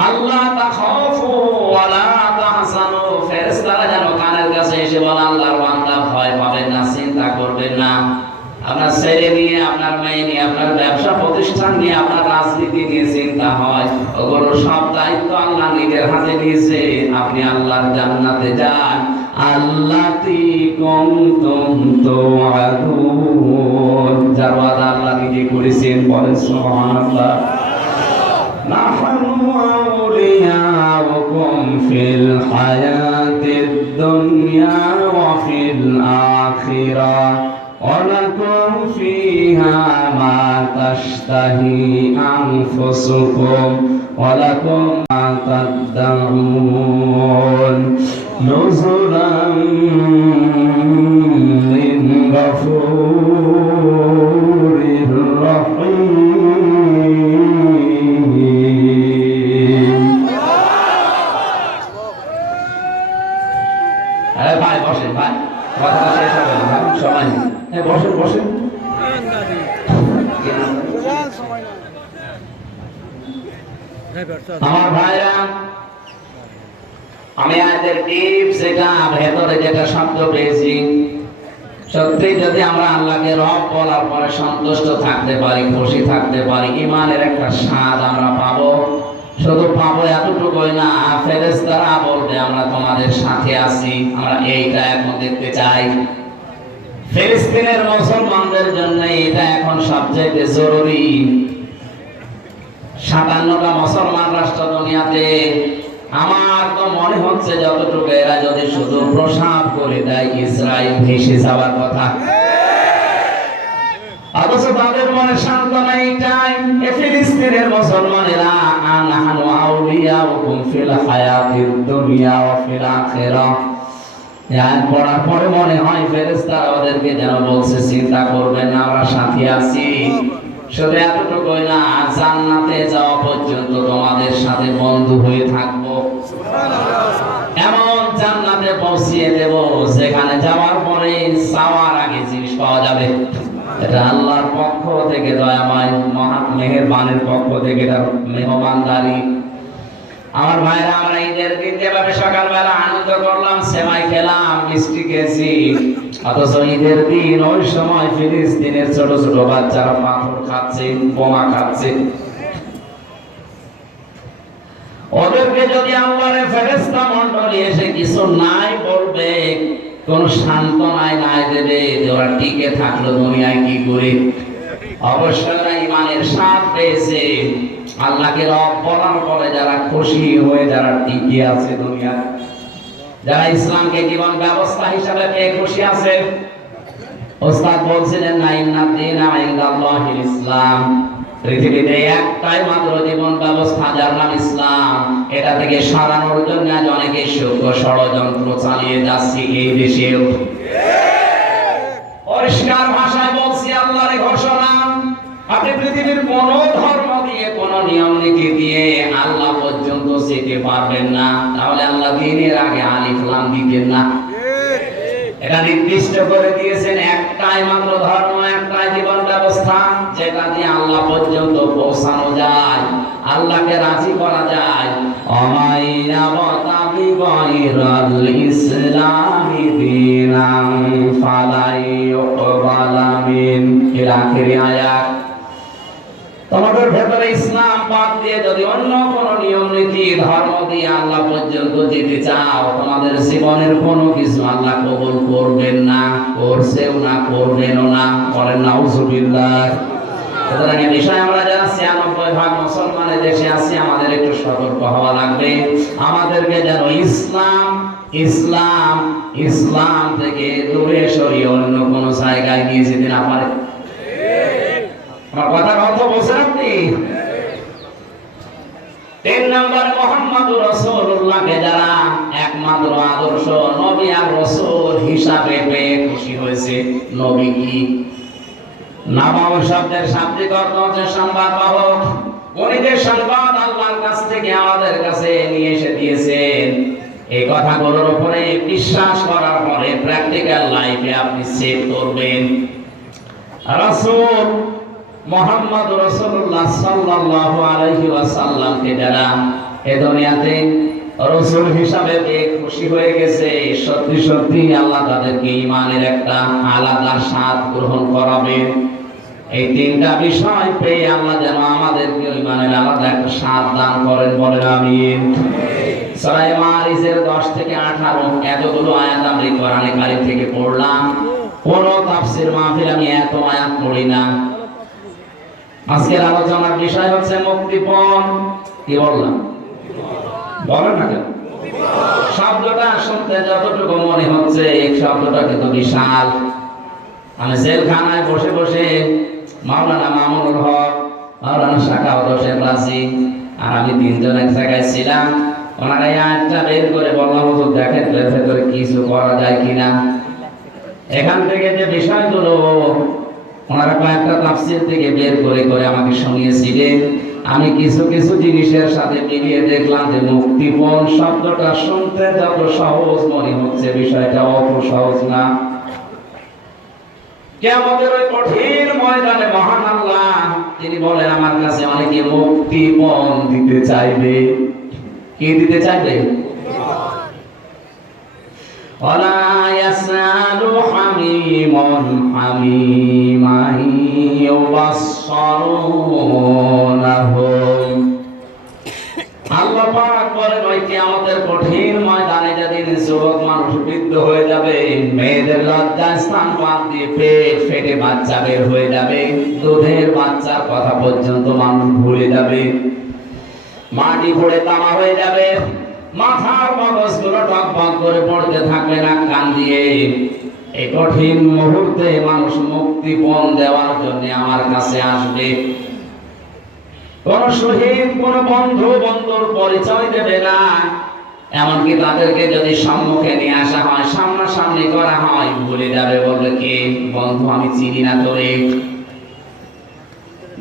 আল্লাহ তাখাফু ওয়া লা তাহজানু, ফেরেশতারা যেন কানের কাছে এসে বলে আল্লাহর বান্দা ভয় পাবেন না, চিন্তা করবেন না। আপনার ছেলে নিয়ে, আপনার মেয়ে নিয়ে, আপনার ব্যবসা প্রতিষ্ঠান নিয়ে, আপনার রাজনীতি নিয়ে চিন্তা হয়, ওগুলোর সব দায়িত্ব আল্লাহ নিজের হাতে নিয়েছে। আপনি আল্লাহর জান্নাতে যান, আল্লাতি কুনতুম তুআদুন, যার ওয়াদা আল্লাহ নিজে করেছেন। বলেন সুবহানাল্লাহ। নাহনু আউলিয়াউকুম ফিল হায়াতিদ দুনিয়া ওয়া ফিল আখিরাহ ওয়া লাকুম ফিহা মা তাশতাহি আনফুসুকুম ওয়া লাকুম মা তাদউন নুজুলাম মিন গফুরির রহিম। ভাই বসেন, ভাই কথা শেষ হবে না, সময় নেই। হ্যাঁ বসেন বসেন। আমার ভাইরা, আমি আয়াতের টিপস এটা ভেতরে যেটা শব্দ পেয়েছি, সত্যি যদি আমরা আল্লাহকে রব বলার পরে সন্তুষ্ট থাকতে পারি, খুশি থাকতে পারি, ঈমানের একটা স্বাদ আমরা পাবো। শুধু পাবো এতটুকুই না, ফেরেশতারা বলবে আমরা তোমাদের সাথে আছি। আমরা এইটা এখন দেখতে চাই। ফিলিস্তিনের মুসলমানদের জন্য এটা এখন সবচেয়ে জরুরি। 57টা মুসলমান রাষ্ট্র দুনিয়াতে, আমার তো মনে হচ্ছে যতটুকু এরা যদি শুধু প্রসাব করে দেয়, ইসরায়েল ভেসে যাওয়ার কথা। অথচ তাদের মনে সান্ত্বনা এইটাই, ফিলিস্তিনের মুসলমানেরা আনহানু আউলিয়াউকুম ফিল হায়াতিদ দুনিয়া ওয়া ফিল আখিরাহ। আয়াত পড়ার পরে মনে হয় ফেরেশতারা ওদেরকে যেন বলছে চিন্তা করবেন না, আমরা সাথে আছি। শুধু এতটুকুই না, জান্নাতে যাওয়া পর্যন্ত তোমাদের সাথে বন্ধু হয়ে থাকবো। এমন জান্নাতে পৌঁছিয়ে দেব যেখানে যাওয়ার পরে চাওয়ার আগে জিনিস পাওয়া যাবে। এটা আল্লাহর পক্ষ থেকে, দয়াময় মহা মেহেরবানের পক্ষ থেকে এটা মেহমানদারি। আমার ভাইরা, আমরা ঈদের দিন যেভাবে সকালবেলা আনন্দ করলাম, সেমাই খেলাম, মিষ্টি খেয়েছি, অথচ ঈদের দিন ওই সময় ফিলিস্তিনের ছোট ছোট বাচ্চারা পাথর খাচ্ছে, বোমা খাচ্ছে। ওদেরকে যদি আল্লাহর ফেরেশতা মণ্ডলী এসে কিছু নাই বলবে, কোন সান্ত্বনায় নাই দেবে, ওরা টিকে থাকলো দুনিয়ায় কি করে? অবশ্যই ইমানের স্বাদ পেয়েছে, আল্লাহকে রব বলার পরে যারা খুশি হয়ে যারা টিকে আছে দুনিয়ায়, যারা ইসলামকে জীবন ব্যবস্থা হিসাবে পেয়ে খুশি আছে। ওস্তাদ বলছিলেন না, ইন্নাদ দীনা ইনদাল্লাহিল ইসলাম, পৃথিবীতে একটাই মাত্র জীবন ব্যবস্থা যার নাম ইসলাম। এটা থেকে সরানোর জন্য আজ অনেকে সূক্ষ্ম ষড়যন্ত্র চালিয়ে যাচ্ছে এই দেশেও। পরিষ্কার ভাষায় বলছি, আল্লাহর ঘোষণা, আপনি পৃথিবীর কোন ধর্ম দিয়ে, কোন নিয়ম নীতি দিয়ে আল্লাহ পর্যন্ত যেতে পারবেন না। তাহলে আল্লাহ দিনের আগে আলিফ লাম দিতেন না। এটা নির্দিষ্ট করে দিয়েছেন, একটাই মাত্র ধর্ম, একটাই জীবন ব্যবস্থা, যেটা দিয়ে আল্লাহ পর্যন্ত পৌঁছানো যায়, আল্লাহকে রাজি করা যায়। অমাইয়া বাতাবি গায়রাল ইসলামি দীনান ফালাই ইউকবালা মিন, এর আখেরি আয়াত। তোমাদের ভেতরে ইসলাম বাদ দিয়ে যদি অন্য কোন নিয়ম নীতি ধর্ম দিয়ে আল্লাহ পর্যন্ত যেতে চাও, তোমাদের জীবনের কোনো কিছু আল্লাহ কবুল করবেন না, করছেও না, করবেনও না। বলেন নাউজুবিল্লাহ। সুতরাং এই বিষয়ে আমরা যারা ৯৬% মুসলমানের দেশে আছি, আমাদের একটু সতর্ক হওয়া লাগবে। আমাদেরকে যেন ইসলাম ইসলাম ইসলাম থেকে দূরে সরিয়ে অন্য কোন জায়গায় নিয়ে যেতে না পারে। আমার কথার অর্থ বলছেন আপনি? ৩ নম্বর, মুহাম্মদুর রাসূলুল্লাহকে যারা একমাত্র আদর্শ নবী আর রাসূল হিসাবে পেয়ে খুশি হয়েছে। নবী কি? নাবাও শব্দের শাব্দিক অর্থ হচ্ছে সংবাদ বাহক। উনি যে সংবাদ আল্লাহর কাছ থেকে আমাদের কাছে নিয়ে এসে দিয়েছেন, এই কথাগুলোর উপরে বিশ্বাস করার পরে প্র্যাকটিক্যাল লাইফে আপনি সেট করবেন। রাসূল মুহাম্মদ রাসূলুল্লাহ সাল্লাল্লাহু আলাইহি ওয়াসাল্লামকে যারা এই দুনিয়াতে রাসূল হিসাবে পেয়ে খুশি হয়ে গেছে, সত্যি সত্যি আল্লাহ তাদেরকে ঈমানের একটা আলাদা স্বাদ গ্রহণ করাবেন। এই ৩টা বিষয় পেয়ে আল্লাহ যেন আমাদেরকে ঈমানের আলাদা একটা স্বাদ দান করেন। বলেন আমিন। সূরা মারিজের ১০ থেকে ১৮ এতগুলো আয়াত আমরা কোরআনে কারীম থেকে পড়লাম। কোন তাফসীর মাহফিল আমি এত আয়াত পড়ি না। আজকের আলোচনার বিষয় হচ্ছে মুক্তিপণ। কি বললাম? বলেন না কেন? শব্দটা শুনতে যতটুকু মনে হচ্ছে, এই শব্দটা কিন্তু বিশাল। আমি জেলখানায় বসে বসে মাওলানা মামুনুল হক, মাওলানা শাখাওয়াত হোসেন রাজি আর আমি ৩ জন এক জায়গায় ছিলাম। ওনারা এই আয়াতটা বের করে বললাম, হুজুর দেখেন এর ভেতরে কিছু করা যায় কিনা। এখান থেকে যে বিষয়গুলো ওনারা কয়েকটা তাফসীর থেকে বের করে করে আমাকে শুনিয়েছিলেন, আমি কিছু কিছু জিনিসের সাথে মিলিয়ে দেখলাম যে মুক্তিপণ শব্দটা শুনতে যত সহজ মনে হচ্ছে, বিষয়টা অত সহজ না। কিয়ামতের ওই কঠিন ময়দানে মহান আল্লাহ তিনি বলেন, আমার কাছে অনেকে মুক্তিপণ দিতে চাইবে। কি দিতে চাইবে? ওয়ালা ইয়াসআলু হামীমুন হামীমান ইউবাসসারুনাহুম। আল্লাহ পাক বলেন, ওই কিয়ামতের কঠিন ময়দানে যেদিন যুবক মানুষ বৃদ্ধ হয়ে যাবে, মেয়েদের লজ্জা স্থান বাদ দিয়ে পেট ফেটে বাচ্চা বের হয়ে যাবে, দুধের বাচ্চার কথা পর্যন্ত মানুষ ভুলে যাবে, মাটি পড়ে তামা হয়ে যাবে, মাথার মগজগুলো টকবক করে পড়তে থাকবে নাক কান দিয়ে। এই কঠিন মুহূর্তে মানুষ মুক্তিপণ দেওয়ার জন্য আমার কাছে আসবে। কোন শহীদ, কোন বন্ধু বন্ধুর পরিচয় দেবে না। এমনকি তাদেরকে যদি সম্মুখে নিয়ে আসা হয়, সামনাসামনি করা হয়, ভুলে যাবে, বলবে কে বন্ধু, আমি চিনি না তোরে।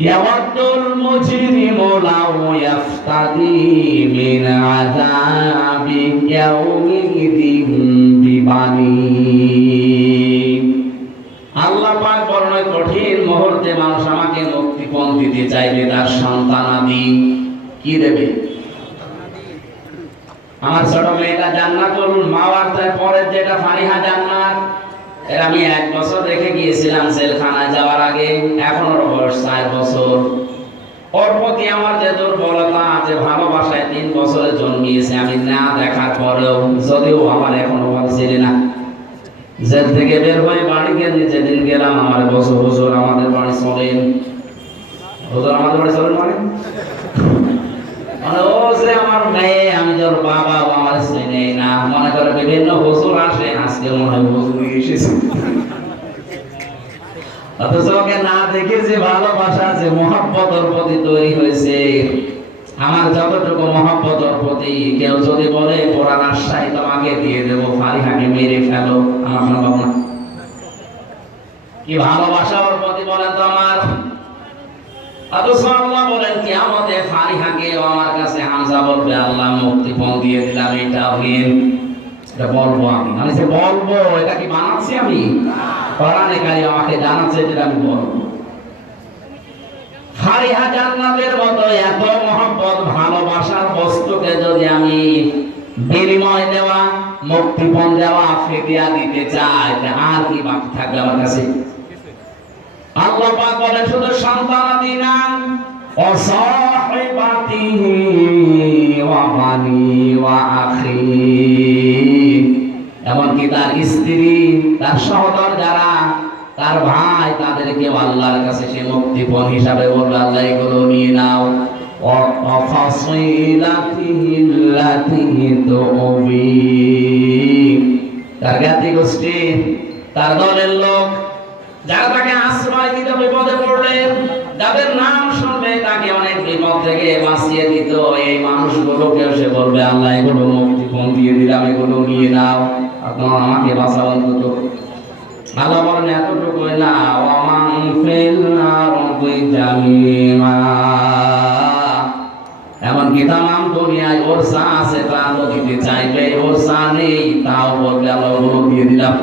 ইয়াওয়াদুল মুজরিমু লাউ ইয়াফতাদি মিন আযাবি ইয়াউমিদিন বিবানি। আল্লাহ পাক বলেন, কঠিন মুহূর্তে মানুষ আমাকে মুক্তিপণ দিতে চাইবে, তার সন্তানাদি কি দেবে? আমার ছোট মেয়েটা জান্নাতুল মাওয়ার পরে যেটা ফারিহা জান্নাত, এর আমি 1 বছর রেখে গিয়েছিলাম জেলখানায় যাওয়ার আগে। এখন ওর বয়স 4 বছর। ওর প্রতি আমার যে দুর্বলতা, যে ভালোবাসায় 3 বছরে জন্মিয়েছে, আমি না দেখার পরেও, যদিও আমার এখনো বলছিল না, জেল থেকে বের হয়ে বাড়ি গিয়ে যেদিন গেলাম, আমার বছর হুজুর আমাদের বাড়ি চলেন, হুজুর আমাদের বাড়ি চলেন মানে ও যে আমার মেয়ে, আমি যে ওর বাবা, আমার চিনে না, মনে করে বিভিন্ন হুজুর আসে, আজকে মনে হয় হুজুর এসেছে। অথচ ওকে না দেখে যে ভালোবাসা, যে মহব্বত ওর প্রতি তৈরি হয়েছে, আমার যতটুকু মহব্বত ওর প্রতি, কেউ যদি বলে পড়ার আশ্বাই তোমাকে দিয়ে দেবো, ফারিহাকে মেরে ফেলো, আমার সম্ভব না। কি ভালোবাসা ওর প্রতি বলেন তো আমার। অথচ আল্লাহ বলেন কিয়ামতে ফারিহাকে আমার কাছে হামজা বলবে, আল্লাহ মুক্তিপণ দিয়ে দিলাম, এটা হীন। এটা বলবো আমি, মানে যে বলবো, এটা কি বানাচ্ছি আমি? কোরআনে কারিম আমাকে জানাচ্ছে যে আমি বলবো। ফারিহা জান্নাতের মতো এত মহব্বত, ভালোবাসার বস্তুকে যদি আমি বিনিময় দেওয়া, মুক্তিপণ দেওয়া, ফিদিয়া দিতে চাই, আর কি বাকি থাকবে আমার কাছে? আল্লাহ পাক বলেন শুধু সন্তানাদি না, ওয়াসাহিবাতিহি ওয়া বানি ওয়া আখি, এমনকি তার স্ত্রী, তার সহোদর যারা, তার ভাই, তাদেরকে আল্লাহর কাছে সে মুক্তিপণ হিসাবে বলবে, আল্লাহ এগুলো নিয়ে নাও। ওয়া ফাসিলাতিহি আল্লাতী তুবি, তার জ্ঞাতি গোষ্ঠী, তার দলের লোক, যারা তাকে আশ্রয় দিত বিপদে পড়লে, যাদের নাম শুনবে তাকে অনেক বিপদ থেকে বাঁচিয়ে দিত, এই মানুষগুলোকে সে বলবে, আল্লাহ এগুলো মুক্তিপণ দিয়ে দিলাম, এগুলো নিয়ে নাও, আপনারা আমাকে বাঁচাও অন্তত। আল্লাহ বলেন এতটুকু না, ওয়ামান ফিল আরদি জামিআ, এমনকি তামাম দুনিয়ায় ওর যা আছে তা তো দিতে চাইবে, ওর যা নেই তাও বলবে আল্লাহ ওগুলো দিয়ে দিলাম।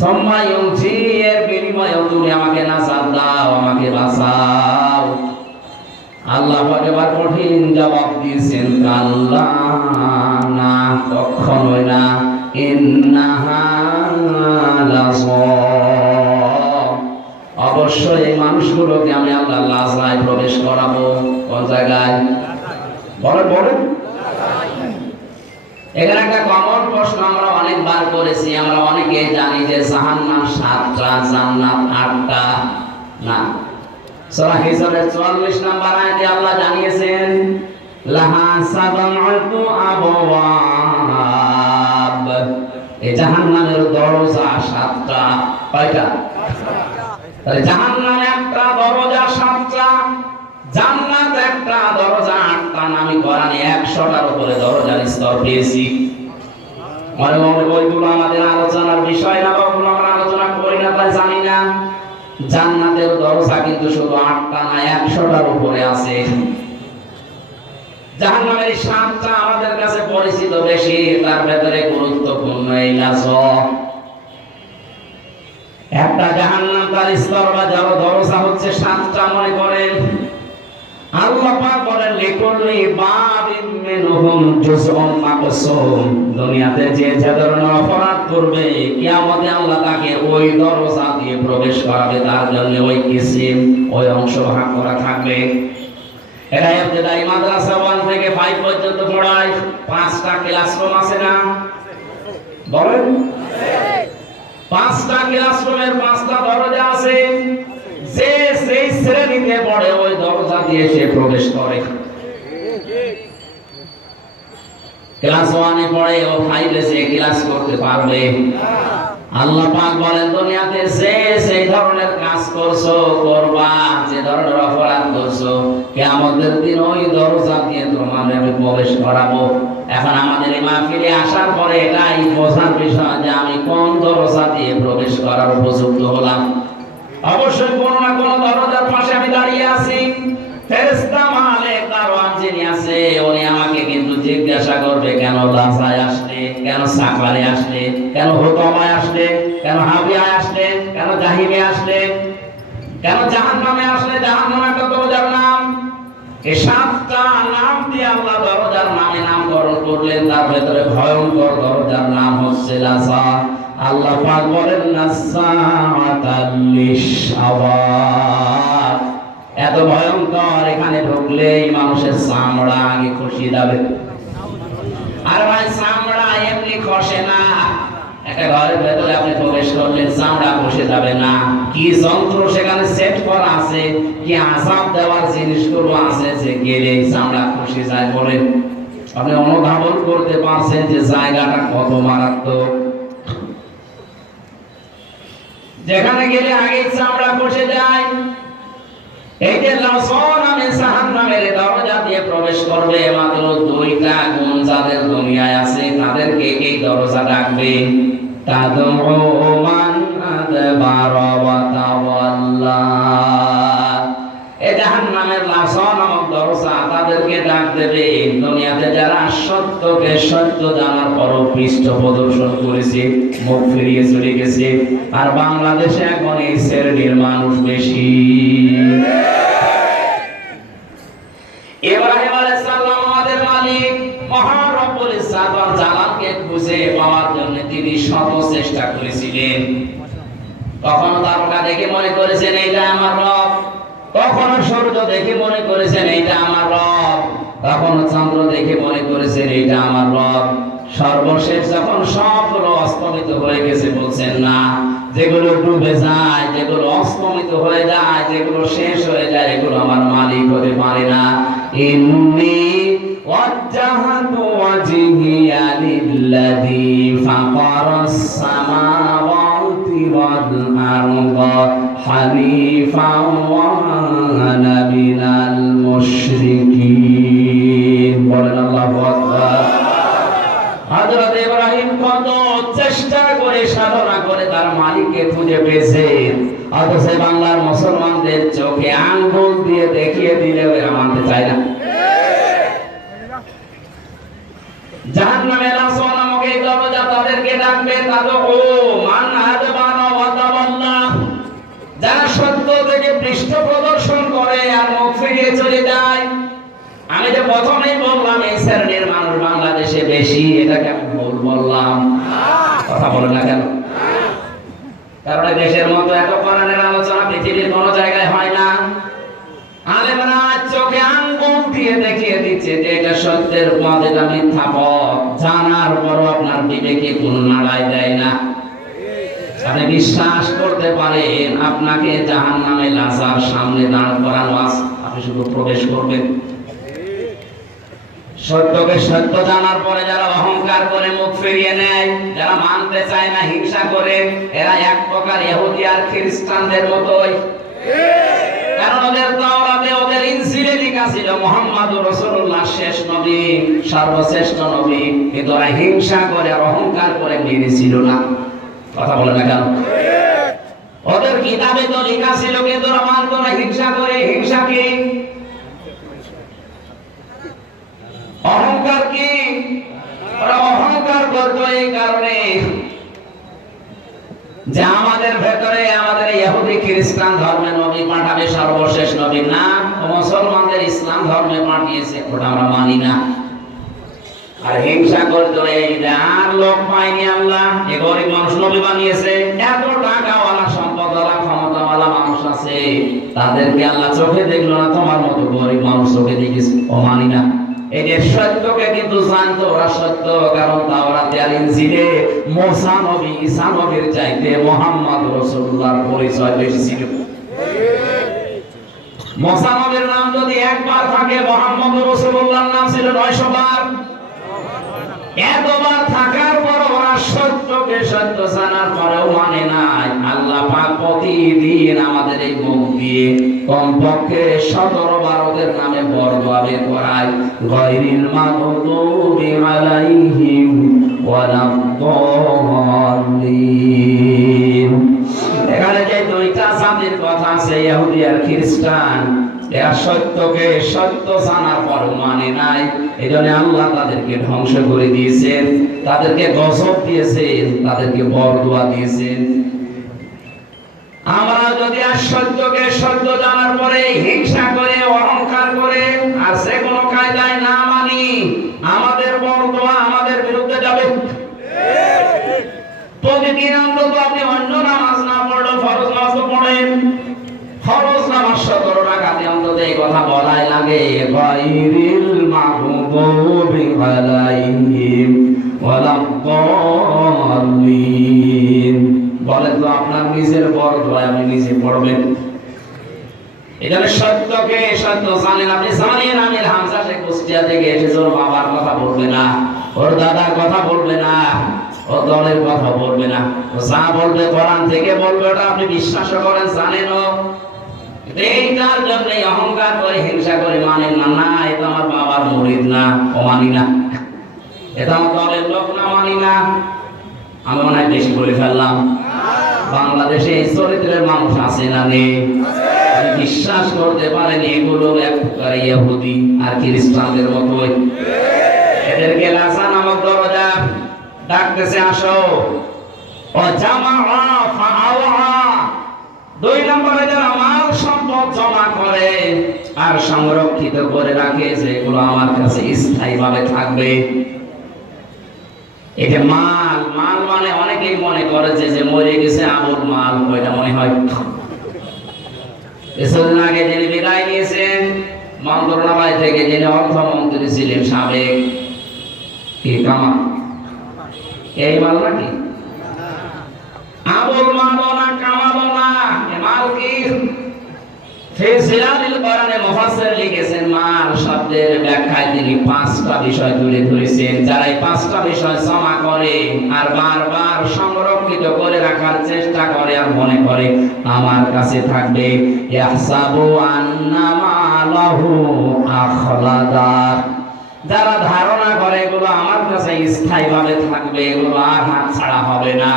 সম্মায়ুজি, এর বিনিময়ে তুমি আমাকে নাজাত দাও, আমাকে বাঁচাও। আল্লাহ পাক এবার কঠিন জবাব দিয়েছেন, কাল্লা, না, কখনোই না, ইন্নাহা লাযা, অবশ্যই এই মানুষগুলোকে আমি আল্লাহ লাজায় প্রবেশ করাবো। কোন জায়গায়? বলেন বলেন। এখানে একটা কমন প্রশ্ন আমরা অনেকবার করেছি, আমরা অনেকে জানি যে জাহান্নাম 7টা, জান্নাত 8টা। না, সূরা হিজরের 44 নম্বর আয়াতে আল্লাহ জানিয়েছেন, লাহা সাবআতু আবওয়াব, এই জাহান্নামের দরজা 7টা। কয়টা? তাহলে জাহান্নামে একটা দরজা 7টা, জান্নাত একটা দরজা 8টা। আমি কোরআনে 100টার উপরে দরজার স্তর পেয়েছি। মনে মনে ওইগুলো আমাদের আলোচনার বিষয় না, বা ওগুলো আমরা আলোচনা করি না, তাই জানি না। জান্নাতের দরজা কিন্তু শুধু 8টা না, 100টার উপরে আছে। জাহান্নামের 7টা আমাদের কাছে পরিচিত বেশি, তার ভেতরে গুরুত্বপূর্ণ এই লাজা। একটা জাহান্নাম তার স্তর বা দরজা হচ্ছে 7টা। মনে করেন আল্লাহ পাক বলেন, লিকুল্লি বাবিন মিনহুম জুজউম মাকসুম, দুনিয়াতে যে যে ধরনের অপরাধ করবে, কিয়ামতে আল্লাহ তাকে ওই দরজা দিয়ে প্রবেশ করাবে, তার জন্য ওই কিসিম, ওই অংশ ভাগ করা থাকবে। এরা ইবতিদাই মাদ্রাসা 1 থেকে 5 পর্যন্ত পড়ায়, 5টা ক্লাসরুম আছে না? বলেন, 5টা ক্লাসরুমের 5টা দরজা আছে। যে সেই শ্রেণীতে পড়ে ওই দরজা দিয়ে সে প্রবেশ করে। ক্লাস 1 এ পড়ে, ও 5 এ সে ক্লাস করতে পারবে। আল্লাহ পাক বলেন, দুনিয়াতে যে সেই ধরনের কাজ করছো, করবা, যে ধরনের অপরাধ করছো, কিয়ামতের দিন ওই দরজা দিয়ে তোমাদের আমি প্রবেশ করাবো। এখন আমাদের এই মাহফিলে আসার পরে এটাই বোঝার বিষয় যে আমি কোন দরজা দিয়ে প্রবেশ করার উপযুক্ত হলাম। অবশ্যই কোনো না কোনো দরজার পাশে আমি দাঁড়িয়ে আছি। ফেরেশতা মালিক দারওয়ান যিনি আছে, উনি আমাকে কিন্তু জিজ্ঞাসা করবে, কেন লাজায় আসলে, কেন সাকারে আসলে, কেন হুতমায় আসলে, কেন হাবিয়ায় আসলে, কেন জাহিমে আসলে, কেন জাহান্নামে আসলে। জাহান্নাম একটা দরজার নাম। এই 7টা নাম দিয়ে আল্লাহ দরজার নামে নামকরণ করলেন, তার ভেতরে ভয়ঙ্কর দরজার নাম হচ্ছে লাযা। আল্লাহ পাক বলেন নাসাআতাল্লিশআওয়াত, এত ভয়ঙ্কর, এখানে ঢুকলেই মানুষের চামড়া আগে খসে যাবে। আর ভাই চামড়া এমনি খসে না, একটা ঘরের ভেতরে আপনি প্রবেশ করলেন, চামড়া খসে যাবে না। কি যন্ত্র সেখানে সেট করা আছে, কি আযাব দেওয়ার জিনিসগুলো আছে যে গেলে চামড়া খসে যায়। বলেন, আপনি অনুধাবন করতে পারছেন যে জায়গাটা কত মারাত্মক। যেখানে গেলে আগে চামড়া খসে যায়। এই যে লাসন নামে জাহান্নামের দরজা দিয়ে প্রবেশ করবে, মাত্র দুইটা গুণ যাদের দুনিয়ায় আছে তাদেরকে এই দরজা ডাকবে, তাদউ মান আদবারা ওয়া তাওয়াল্লা। এই জাহান্নামের লাসন নামক দরজা তাদেরকে ডাক দেবে দুনিয়াতে যারা সত্যকে সত্য জানার পরও পৃষ্ঠ প্রদর্শন করেছে, মুখ ফিরিয়ে চলে গেছে। আর বাংলাদেশে এখন এই শ্রেণীর মানুষ বেশি। ইব্রাহিম আলাইহিস সালাম আমাদের মালিক মহান রব্বুল ইজ্জত ওয়াল জালালকে খুঁজে পাওয়ার জন্য তিনি শত চেষ্টা করেছিলেন। কখনো তারকা দেখে মনে করেছেন এইটা আমার রব, কখনো সূর্য দেখে মনে করেছেন এইটা আমার রব, কখনো চন্দ্র দেখে মনে করেছেন এইটা আমার রব। সর্বশেষ যখন সবগুলো অস্তমিত হয়ে গেছে বলছেন না, যেগুলো ডুবে যায়, যেগুলো অস্তমিত হয়ে যায়, যেগুলো শেষ হয়ে যায়, এগুলো আমার মালিক হতে পারে না। ইন্নী ওয়াজ্জাহতু ওয়াজহিয়া লিল্লাযী ফাতারাস সামাওয়াতি ওয়াল আরদা হানিফাও ওয়া আনা মিনাল মুশরিকিন। বলেন আল্লাহু আকবার। হযরত ইব্রাহিম কত চেষ্টা করে সাধনা করে তার মালিককে খুঁজে পেয়েছেন, অথচ বাংলার মুসলমানদের চোখে আঙ্গুল দিয়ে দেখিয়ে দিলেও এরা মানতে চায় না। জাহান্নামের লাসা নামক এই দরজা তাদেরকে ডাকবে, তাদউ মান আদবারা ওয়া তাওয়াল্লা, যারা সত্য থেকে পৃষ্ঠ প্রদর্শন করে আর মুখ ফিরিয়ে চলে যায়। আমি যে প্রথমেই বললাম এই শ্রেণীর মানুষ বাংলাদেশে বেশি, এটাকে আমি ভুল বললাম? কথা বলে না কেন? কারণ দেশের মতো এত কোরআনের আলোচনা পৃথিবীর কোনো জায়গায় হয় না। আলেমরা চোখে আঙ্গুল দিয়ে দেখিয়ে দিচ্ছে যে এটা সত্যের পথ, এটা মিথ্যা পথ, জানার পরও আপনার বিবেকে কোনো নাড়াই দেয় না। আপনি বিশ্বাস করতে পারেন আপনাকে জাহান্নামে লাজার সামনে দাঁড় করানো আছে, আপনি শুধু প্রবেশ করবেন। সত্যকে সত্য জানার পরে যারা অহংকার করে মুখ ফিরিয়ে নেয়, যারা মানতে চায় না, হিংসা করে, এরা এক প্রকার ইহুদি আর খ্রিস্টানদের মতোই। কারণ ওদের তাওরাতে, ওদের ইনজিলে লেখা ছিল মুহাম্মদুর রাসূলুল্লাহ শেষ নবী, সর্বশ্রেষ্ঠ নবী, কিন্তু ওরা হিংসা করে আর অহংকার করে মেনে ছিল না। কথা বলে না কেন? ওদের কিতাবে তো লেখা ছিল, কিন্তু ওরা মানতো না, হিংসা করে। হিংসা কি? অহংকার কি? ওরা অহংকার করতো এই কারণে যে আমাদের ভেতরে আমাদের ইহুদি খ্রিস্টান ধর্মের নবী পাঠাবে, সর্বশেষ নবী না, মুসলমানদের ইসলাম ধর্মে পাঠিয়েছে, ওটা আমরা মানি না। আর হিংসা করতো এই যে আর লোক পায়নি আল্লাহ, এই গরিব মানুষ নবী বানিয়েছে, এত টাকাওয়ালা সম্পদওয়ালা ক্ষমতাওয়ালা মানুষ আছে, তাদেরকে আল্লাহ চোখে দেখলো না, তোমার মতো গরিব মানুষ চোখে দেখেছে, ও মানি না। এই যে সত্যকে কিন্তু জানতো ওরা সত্য, কারণ তাওরাতে আর ইনজিলে মুসা নবী, ঈসা নবীর চাইতে মুহাম্মদ রাসূলুল্লাহর পরিচয় বেশি ছিল। মুসা নবীর নাম যদি একবার থাকে, মুহাম্মদ রাসূলুল্লাহর নাম ছিল 900 বার। এতবার থাকার পর ওরা সত্যকে সত্য জানার পরেও মানে নাই। আল্লাহ পাক প্রতিদিন আমাদের এই মুখ দিয়ে কমপক্ষে 17 বার ওদের নামে বরদোয়া বের করায়, গায়রিল মাগদুবি আলাইহিম ওয়ালাদ-দাল্লিন। এখানে যে দুইটা জাতির কথা আছে, ইহুদি আর খ্রিস্টান, এরা সত্যকে সত্য জানার পর মানে নাই। এই জন্য আল্লাহ তাদেরকে ধ্বংস করে দিয়েছেন, তাদেরকে গজব দিয়েছেন, তাদেরকে বরদোয়া দিয়েছেন। আমরা যদি আর সত্যকে সত্য জানার পরে হিংসা করে অহংকার করে আর সে কোনো কায়দায় না মানি, আমাদের বর্তমান আমাদের বিরুদ্ধে যাবে। প্রতিদিন অন্তত আপনি অন্য নামাজ না পড়লেও ফরজ নামাজ তো পড়েন, ফরজ নামাজ 17 রাকাতে অন্তত এই কথা বলাই লাগে, গায়রিল মাগদুবি আলাইহিম ওয়ালাদ-দাল্লিন। বলেন তো আপনার নিজের বর্গ আপনি নিজে পড়বেন। এখানে সত্যকে সত্য জানেন, আপনি জানেন আমির হামজা সে কুষ্টিয়া থেকে এসেছে, ওর বাবার কথা বলবে না, ওর দাদার কথা বলবে না, ও দলের কথা বলবে না, ও যা বলবে কোরআন থেকে বলবে, ওটা আপনি বিশ্বাস করেন, জানেন। ও এইটার জন্য অহংকার করে হিংসা করে মানেন না, না এটা আমার বাবার মুরিদ না, ও মানি না, এটা আমার দলের লোক না, মানি না। আমি মনে হয় বেশি বলে ফেললাম। বাংলাদেশে এই চরিত্রের মানুষ আছে না নেই? বিশ্বাস করতে পারেন এগুলো এক প্রকার ইহুদি আর খ্রিস্টানদের মতোই। এদেরকে লাসা নামক দরজা ডাকতেছে, আসো। ও জামাআ ফাআওয়া, 2 নম্বরে যারা মাল সম্পদ জমা করে আর সংরক্ষিত করে রাখে, যেগুলো আমার কাছে স্থায়ীভাবে থাকবে। এটা মাল, মাল মানে অনেকেই মনে করে যে মরে গেছে আবুল মাল, ওইটা মনে হয়। কিছুদিন আগে যিনি বিদায় নিয়েছেন মন্ত্রণালয় থেকে, যিনি অর্থমন্ত্রী ছিলেন সাবেক, কি কামাল, এই মাল নাকি? আবুল মাল না, কামাল না, এ মাল কি? ফিজিলালিল কোরআনে মুফাসসির লিখেছেন, মাল শব্দের ব্যাখ্যায় তিনি 5টা বিষয় তুলে ধরেছেন। যারা এই 5টা বিষয় জমা করে আর বারবার সংরক্ষিত করে রাখার চেষ্টা করে আর মনে করে আমার কাছে থাকবে, ইয়াহসাবু আন্না মালাহু আখলাদা, যারা ধারণা করে এগুলো আমার কাছে স্থায়ীভাবে থাকবে, এগুলো আর হাত ছাড়া হবে না,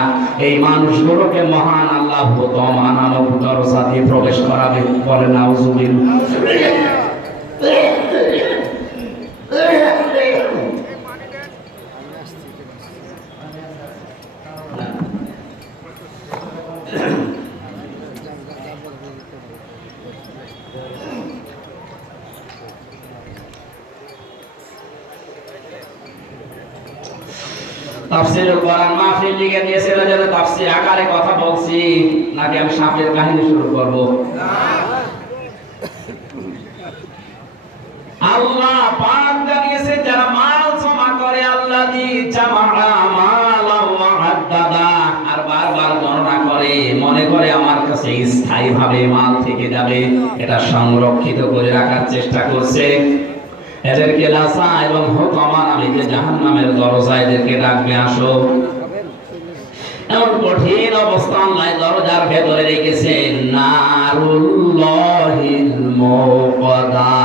এই মানুষগুলোকে মহান আল্লাহ ভূতমা নামক দরজা দিয়ে প্রবেশ করাবে। বলে নাউজুবিল্লাহ। তাফসীরুল কোরআন মাহফিল লিখে দিয়েছিল, যে তাফসীর আকারে কথা বলছি নাকি আমি সাপের কাহিনী শুরু করব? আল্লাহ পাক জানিয়েছেন যারা মাল জমা করে, আল্লাযী জামাআ মালান ওয়া আদ্দাদা, আর বারবার গণনা করে মনে করে আমার কাছে স্থায়ীভাবে মাল থেকে যাবে, এটা সংরক্ষিত করে রাখার চেষ্টা করছে। এদেরকে লাসা এবং হুতামা নামে যে জাহান্নামের দরজা, এদেরকে ডাকবে, আসো। এমন কঠিন অবস্থান লাই দরজার ভেতরে রেখেছেন নারুল্লাহিল মুকাদা।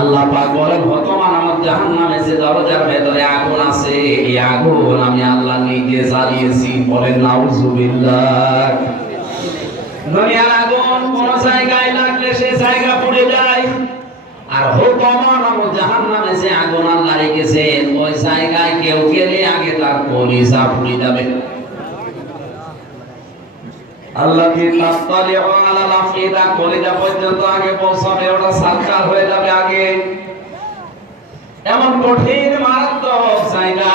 আল্লাহ পাক বলেন, হুতামা নামক জাহান্নামে যে দরজার ভেতরে আগুন আছে, এই আগুন আমি আল্লাহ নিজে জ্বালিয়েছি। বলেন নাউজুবিল্লাহ। দুনিয়ার আগুন কোন জায়গায় লাগলে সে জায়গা পুড়ে যায়, আর হুতামা নামক জাহান্নামে যে আগুন আল্লাহ রেখেছেন, ওই জায়গায় কেউ গেলে আগে তার কলিজা পুড়ে যাবে। আল্লাহ কি তাত্তালিউ আলাল আফিদা, কলিজা পর্যন্ত আগে পৌঁছাবে, ওটা সারকার হয়ে যাবে আগে। এমন কঠিন মারাত্মক জায়গা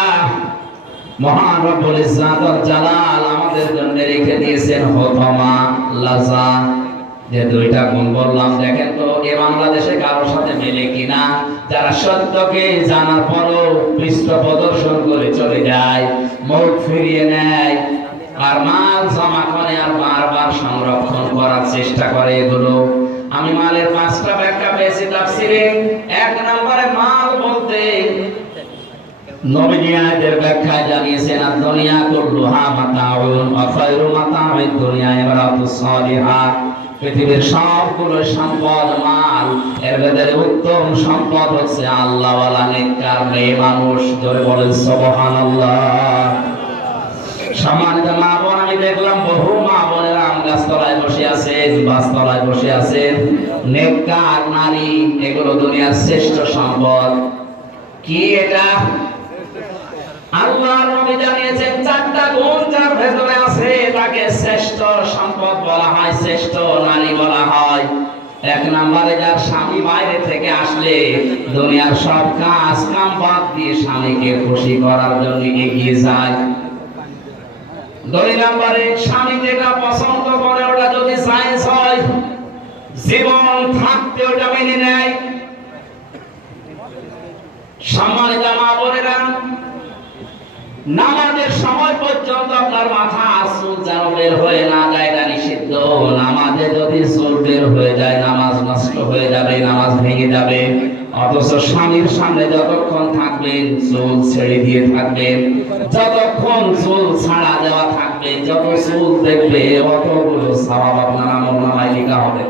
মহান রব্বুল ইজ্জাত ওয়াল জালাল আমাদের জন্য রেখে দিয়েছেন হুতামা, লাজা। যে 2টা গুণ বললাম, দেখেন তো এ বাংলাদেশে কারোর সাথে মেলে কিনা? যারা সত্যকে জানার পরও পৃষ্ঠ প্রদর্শন করে চলে যায়, মুখ ফিরিয়ে নেয়, আর মাল জমা করে আর বারবার সংরক্ষণ করার চেষ্টা করে। এগুলো আমি মালের 5টা ব্যাখ্যা পেয়েছি তাফসীরে। 1 নম্বরে মাল বলতে নবী আয়াতের ব্যাখ্যায় জানিয়েছেন, দুনিয়া কুল্লুহা মাতাউন ওয়া খায়রু মাতাউদ দুনিয়া ইমরাতুস সালিহা, পৃথিবীর সবগুলো সম্পদ মাল, এর ভেতরে উত্তম সম্পদ হচ্ছে আল্লাহওয়ালা নেককার মেয়ে মানুষ। জোরে বলেন সুবহানাল্লাহ। সম্মানিত মা বোন, আমি দেখলাম বহু মা বোনেরা আম গাছতলায় বসে আছেন, বাসতলায় বসে আছেন, নেককার নারী, এগুলো দুনিয়ার শ্রেষ্ঠ সম্পদ। কি এটা? আল্লাহর নবী জানিয়েছেন 4টা গুণ যার ভেতরে আছে স্ত্রীটাকে শ্রেষ্ঠ সম্পদ বলা হয়, শ্রেষ্ঠ নারী বলা হয়। এক নম্বরে যার স্বামী বাইরে থেকে আসলে দুনিয়ার সব কাজ কাম বাদ দিয়ে স্বামীকে খুশি করার জন্য এগিয়ে যায়। দুই নম্বরে স্বামী যেটা পছন্দ করে ওটা যদি জায়েজ হয়, জীবন থাকতে ওটা মেনে নেয়। সম্মানিত মা বোনেরা, নামাজের সময় পর্যন্ত আপনার মাথা চুল যেন বের হয়ে না যায়, এটা নিষিদ্ধ। নামাজে যদি চুল বের হয়ে যায় নামাজ নষ্ট হয়ে যাবে, নামাজ ভেঙে যাবে। অথচ স্বামীর সামনে যতক্ষণ থাকবেন চুল ছেড়ে দিয়ে থাকবেন, যতক্ষণ চুল ছাড়া দেওয়া থাকবে, যত চুল দেখবে অতগুলো সওয়াব আপনার আমলনামায় লেখা হবে।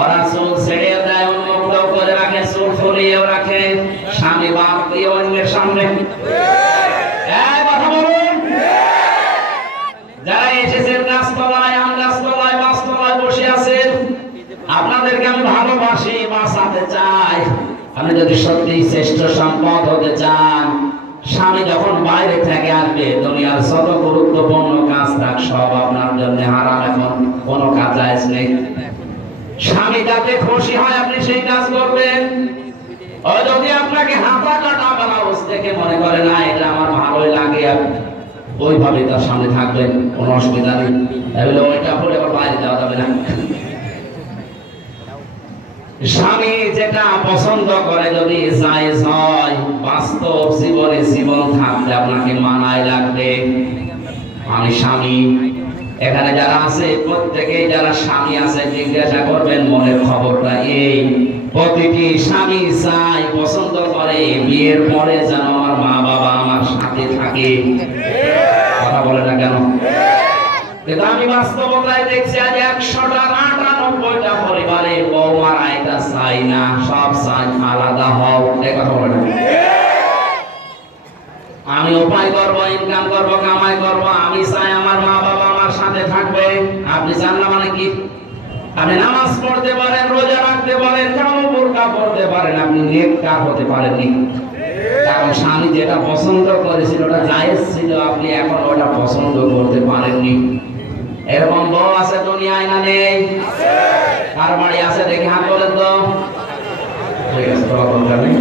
ওরা চুল ছেড়ে দেয়, উন্মুক্ত করে রাখে, চুল ফুলিয়েও রাখে, স্বামী বাপ দিয়ে অন্যের সামনে। কথা বলুন, যারা এসেছেন গাছতলায়, আম গাছতলায়, বাসতলায় বসে আছেন, আপনাদেরকে আমি ভালোবাসি, বাঁচাতে চাই। আপনি যদি সত্যি শ্রেষ্ঠ সম্পদ হতে চান, স্বামী যখন বাইরে থেকে আসবে দুনিয়ার যত গুরুত্বপূর্ণ কাজ থাক সব আপনার জন্য হারাম। এখন কোনো কাজ জায়েজ নেই। স্বামী যাতে খুশি হয় আপনি সেই কাজ করবেন। ও যদি আপনাকে হাতা কাটা ব্লাউজ দেখে মনে করে না এটা আমার ভালোই লাগে, ওইভাবে তার সামনে থাকবেন, কোনো অসুবিধা নেই। তাহলে ওইটা পরে আবার বাইরে যাওয়া যাবে না। স্বামী যেটা পছন্দ করে যদি জায়েজ হয়, বাস্তব জীবনে জীবন থাকতে আপনাকে মানায় লাগবে। আমি স্বামী, এখানে যারা আছে প্রত্যেকেই যারা স্বামী আছে জিজ্ঞাসা করবেন মনের খবরটা এই, প্রতিটি স্বামী চাই, পছন্দ করে বিয়ের পরে যেন আমার মা বাবা আমার সাথে থাকে। কথা বলে না কেন? কিন্তু আমি বাস্তবতায় দেখছি আজ 100টা 98টা পরিবারে বউ মারা এটা চাই না, সব চাই আলাদা হও। এই কথা বলে না? আমি উপায় করব, ইনকাম করব, কামাই করব, আমি চাই আমার মা বাবা আমার সাথে থাকবে। আপনি চান না মানে কি? আপনি নামাজ পড়তে পারেন, রোজা রাখতে পারেন, কালো বোরকা পড়তে পারেন, আপনি নেককার হতে পারেননি। কারণ স্বামী যেটা পছন্দ করেছিল ওটা জায়েজ ছিল, আপনি এখন ওটা পছন্দ করতে পারেননি। এরকম বউ আছে দুনিয়ায় না নেই? কার বাড়ি আছে দেখি হাত বলেন তো। ঠিক আছে, তো দরকার নেই,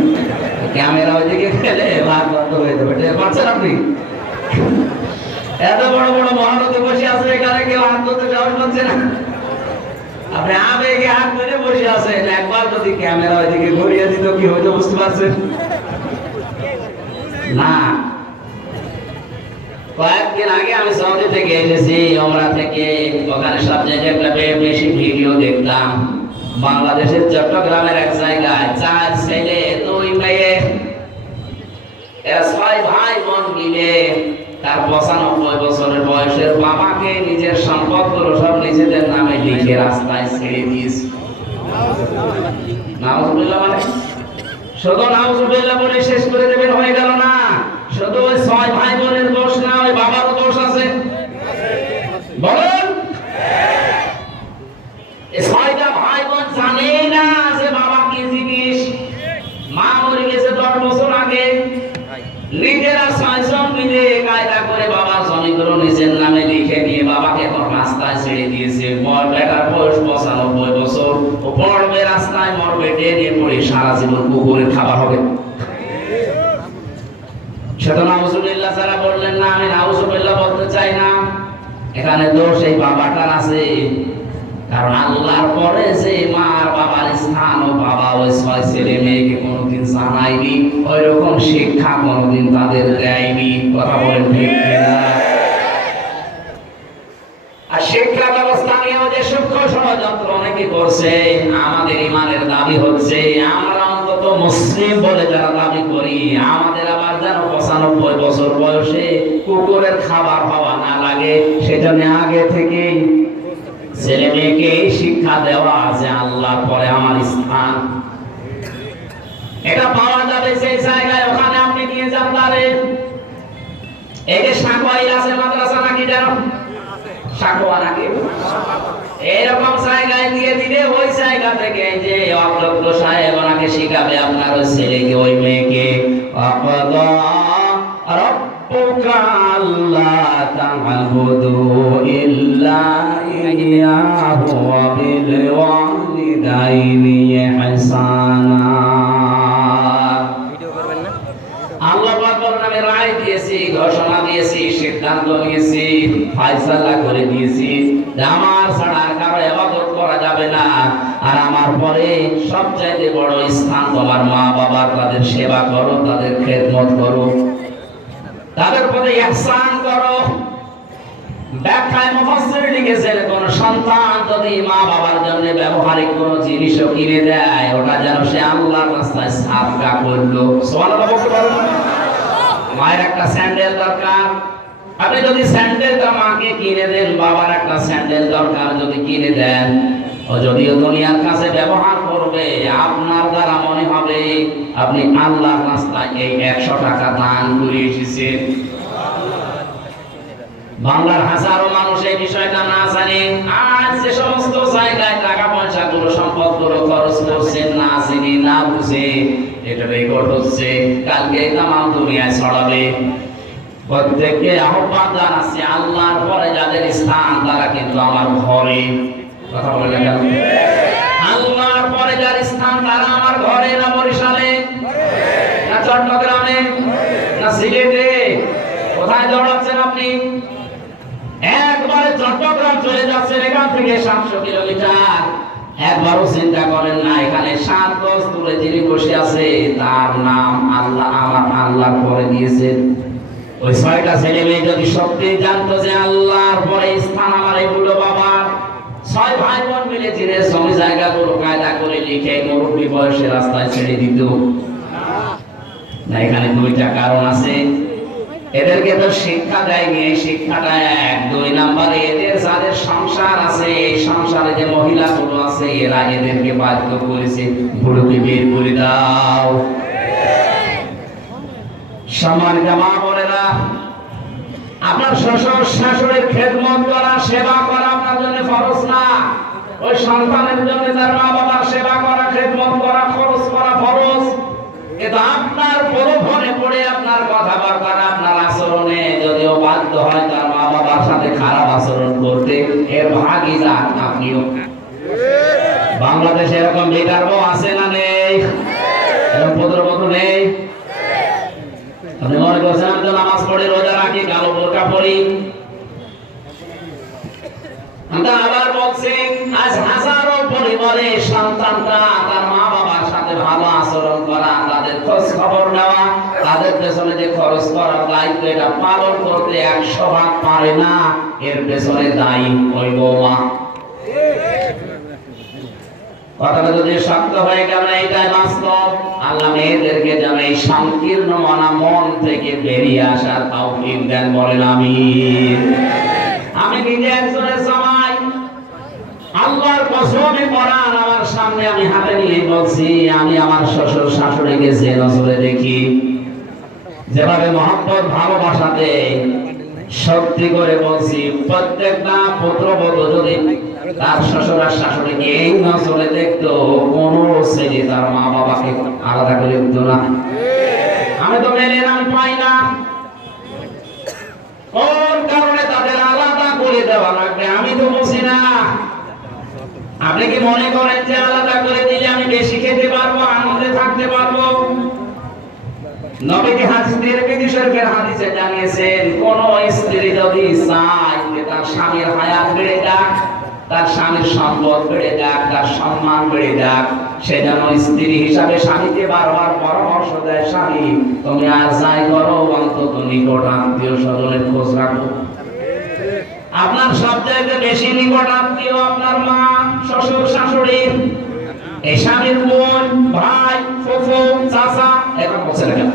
ক্যামেরা ওইদিকে ফেলে ভাত বন্ধ হয়ে যাবে। টের পাচ্ছেন আপনি? এত বড় বড় মহানদী বসে আছে, এখানে কেউ হাত ধরতে সাহস পাচ্ছে না। আপনি আবেগে হাত ধরে বসে আছেন, একবার যদি ক্যামেরা ওইদিকে ঘুরিয়ে দিত কি হইতো বুঝতে পারছেন না? কয়েকদিন আগে আমি সৌদি থেকে এসেছি, ওমরা থেকে। ওখানে সব জায়গায় বেশি ভিডিও দেখতাম। বাংলাদেশের চট্টগ্রামের এক জায়গায় 4 ছেলে 2 মেয়ে, এরা 6 ভাই বোন মিলে তার 95 বছরের বয়সের বাবাকে নিজের সম্পদগুলো সব নিজেদের নামে লিখে রাস্তায় ছেড়ে দিয়েছে। নাউজুবিল্লাহ, মানে শুধু নাউজুবিল্লাহ বলে শেষ করে দেবেন হয়ে গেল না। শুধু ওই 6 ভাই বোনের দোষ না, ওই বাবারও দোষ আছে। বলেন, এই 6টা ভাই বোন জানেই না যে বাবা কি জিনিস। মা মরে গেছে 10 বছর আগে, নিজেরা 6 জন মিলে কায়দা করে বাবার জমিগুলো নিজের নামে লিখে নিয়ে বাবাকে এখন রাস্তায় ছেড়ে দিয়েছে। বেটার বয়স 95 বছর, ও পড়বে রাস্তায়, মরবে ডেনে পড়ে, সারা জীবন কুকুরের খাবার হবে। সেটা নাউজুবিল্লাহ যারা বললেন না, আমি নাউজুবিল্লাহ বলতে চাই না। এখানে দোষ এই বাবাটার আছে। কারণ আল্লাহর পরে যে মা আর বাবার স্থান, ও বাবা ওই 6 ছেলে মেয়েকে কোনোদিন জানায়নি, ওই রকম শিক্ষা কোনোদিন তাদের দেয়নি। কথা বলেন ঠিক কিনা? আর শিক্ষা ব্যবস্থা নিয়েও যে সূক্ষ্ম ষড়যন্ত্র অনেকে করছে। আমাদের ইমানের দাবি হচ্ছে আমরা অন্তত মুসলিম বলে যারা দাবি করি, আমাদের আবার যেন 95 বছর বয়সে কুকুরের খাবার হওয়া না লাগে, সেজন্য আগে থেকেই ছেলে মেয়েকে এই শিক্ষা দেওয়া আছে আল্লাহর পরে আমার স্থান। এটা পাওয়া যাবে সেই জায়গায়, ওখানে আপনি নিয়ে যান তারে। এই যে সাকোয়াই আছে মাদ্রাসা নাকি জানো? সাকোয়া নাকি? এরকম জায়গায় দিয়ে দিলে ওই জায়গা থেকে যে অগ্রত সাহেব ওনাকে শিখাবে আপনার ওই ছেলেকে ওই মেয়েকে। রাব্বুকা আল্লা তা'বুদু ইল্লা ইয়্যাহু ওয়া বিল ওয়ালিদাইনি ইহসানা। আল্লাহ পাকের নামে রায় দিয়েছি, ঘোষণা দিয়েছি, সিদ্ধান্ত নিয়েছি, ফয়সালা করে দিয়েছি যে আমার ছাড়া কারো ইবাদত করা যাবে না। আর আমার পরে সবচেয়ে বড় স্থান তোমার মা বাবার, তাদের সেবা করো, তাদের খেদমত করো, তাদের প্রতি ইহসান করো। ব্যাখ্যায় মুফাসসির লিখেছেন কোন সন্তান যদি মা বাবার জন্য ব্যবহারিক কোন জিনিসও কিনে দেয়, ওটা যেন সে আল্লাহর রাস্তায় সাদকা করলো। সুবহানাল্লাহ বলতে পারো? মায়ের একটা স্যান্ডেল দরকার, আপনি যদি স্যান্ডেলটা মাকে কিনে দেন, বাবার একটা স্যান্ডেল দরকার যদি কিনে দেন, ও যদিও দুনিয়ার কাছে ব্যবহার করবে, আপনার দ্বারা মনে হবে আপনি আল্লাহর রাস্তায় এই 100 টাকা দান করে এসেছেন। বাংলার হাজারো মানুষ এই বিষয়টা না জানে। আজ যে সমস্ত জায়গায় টাকা পয়সা গুলো, সম্পদ গুলো খরচ করছেন না জেনে না বুঝে, এটা রেকর্ড হচ্ছে, কালকে তামাম দুনিয়ায় ছড়াবে। প্রত্যেককে আহ্বান জানাচ্ছি, আল্লাহর পরে যাদের স্থান তারা কিন্তু আমার ঘরে। কথা বলে গেল, আল্লাহর পরে যার স্থান তারা আমার ঘরে, না বরিশালে, না চট্টগ্রামে, না সিলেটে। কোথায় দৌড়াচ্ছেন আপনি? একবারে চট্টগ্রাম চলে যাচ্ছেন, এখান থেকে 700 কিলোমিটার। একবারও চিন্তা করেন না এখানে 7 গজ দূরে যিনি বসে আছে তার নাম আল্লাহ আমার আল্লাহর পরে দিয়েছেন। ওই 6টা ছেলে মেয়ে যদি সত্যি জানতো যে আল্লাহর পরে স্থান আমার এগুলো বাবার, 6 ভাই বোন মিলে জিনে জমি জায়গাগুলো কায়দা করে লিখে মুরব্বী বয়সে রাস্তায় ছেড়ে দিত না। এখানে 2টা কারণ আছে। এদেরকে তো শিক্ষা দেয়নি, এই শিক্ষাটা 1। 2 নম্বরে এদের যাদের সংসার আছে, এই সংসারে যে মহিলাগুলো আছে এরা এদেরকে বাধ্য করেছে, বুড়োকে বের করে দাও। সম্মানিত মা বোনেরা, আপনার শ্বশুর শাশুড়ির খেদমত করা, সেবা করা আপনার জন্য ফরজ না। ওই সন্তানের জন্য তার মা বাবার সেবা করা, খেদমত করা, খরচ করা ফরজ। কিন্তু আপনার প্রলোভনে পড়ে আপনার কথাবার্তা, আপনার আচরণে যদিও বাধ্য হয় তার মা বাবার সাথে খারাপ আচরণ করতে, এর ভাগীদার আপনিও। বাংলাদেশে এরকম বেকার বউ আছে না নেই? এরকম পুত্রবধূ নেই? আপনি মনে করছেন আমি তো নামাজ পড়ি, রোজা রাখি, কালো বোরকা পড়ি। আমরা আবার বলছি আজ হাজারো পরিবারে সন্তানরা তার মা বাবার সাথে ভালো আচরণ করা, তাদের খোঁজ খবর নেওয়া, তাদের পেছনে যে খরচ করার দায়িত্ব এটা পালন করতে 100 ভাগ পারে না। এর পেছনে দায়ী ওই বৌমা। কথাটা যদি শক্ত হয়ে গেল, এইটাই বাস্তব। আল্লাহ মেয়েদেরকে যেন এই সংকীর্ণ মনা মন থেকে বেরিয়ে আসার তৌফিক দেন, বলেন আমিন। আমি নিজে একজনের জামাই, আল্লাহর কসমে কোরআন আমার সামনে আমি হাতে নিয়ে বলছি, আমি আমার শ্বশুর শাশুড়িকে যে নজরে দেখি, যেভাবে মহব্বত ভালোবাসাতে, সত্যি করে বলছি প্রত্যেকটা পুত্রবধূ যদি তার শ্বশুর আর শাশুড়িকে এই নজরে দেখতো, কোন ছেলে তার মা বাবাকে আলাদা করে উঠত না। আমি তো মেনে নাম পাই না, কোন কারণে তাদের আলাদা করে দেওয়া লাগবে আমি তো বুঝি না। আপনি কি মনে করেন যে আলাদা করে দিলে আমি বেশি খেতে পারবো, আনন্দে থাকতে পারবো? নবীজি হাদিসের হাদিসে জানিয়েছেন, কোন স্ত্রী যদি চায় যে তার স্বামীর হায়াত বেড়ে যাক, তার স্বামীর সম্পদ বেড়ে যাক, তার সম্মান বেড়ে যাক, সে যেন স্ত্রী হিসাবে স্বামীকে বারবার পরামর্শ দেয়, স্বামী তুমি আর যাই করো অন্তত নিকট আত্মীয় স্বজনের খোঁজ রাখো। আপনার সবচাইতে বেশি নিকট আত্মীয় আপনার মা, শ্বশুর শাশুড়ি, এই স্বামীর বোন, ভাই, ফুফু, চাচা, এরকম বলছে না কেন?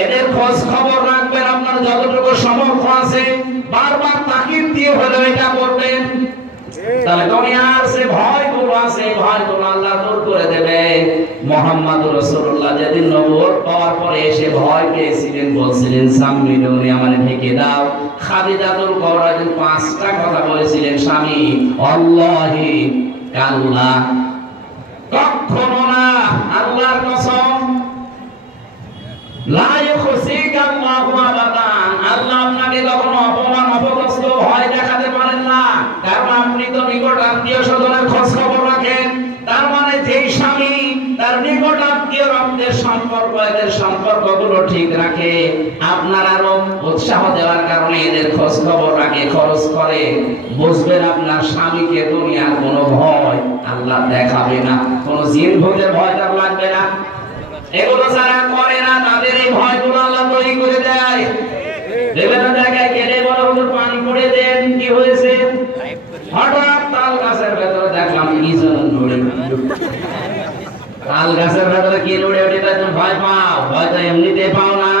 এদের খোঁজ খবর রাখবেন, আপনার যতটুকু সামর্থ্য আছে বারবার তাকিদ দিয়ে হলেও এটা করবেন। তাহলে দুনিয়ার যে ভয়গুলো আছে, ভয়গুলো আল্লাহ দূর করে দেবে। মুহাম্মদুর রাসূলুল্লাহ যেদিন নবুয়ত পাওয়ার পরে এসে ভয় পেয়েছিলেন, বলছিলেন সাম্মিলুনি, আমারে ঢেকে দাও। খাদিজাতুল কুবরা 5টা কথা বলেছিলেন, স্বামী আল্লাহি কাল্লা, কখনো না, আল্লাহর কসম, লা ইউখসিকা আল্লাহু নিকট আত্মীয় স্বজনের খোঁজ খবর রাখেন। তার মানে যেই স্বামী তার নিকট আত্মীয় রক্তের সম্পর্ক, এদের সম্পর্কগুলো ঠিক রাখে, আপনার আরো উৎসাহ দেওয়ার কারণে এদের খোঁজ খবর রাখে, খরচ করে, বুঝবেন আপনার স্বামীকে দুনিয়ার কোনো ভয় আল্লাহ দেখাবে না, কোনো জিন ভূতের ভয় তার লাগবে না। এগুলো যারা করে না তাদের এই ভয়গুলো আল্লাহ তৈরি করে দেয়। বিভিন্ন জায়গায় গেলে বলে হুজুর পানি পড়ে দেন, কি হয়েছে? হঠাৎ তাল গাছের ভেতরে দেখলাম কি যেন নড়ে। তাল গাছের ভেতরে কি নড়ে ওঠে তুমি ভয় পাও? ভয় তো এমনিতে পাও না।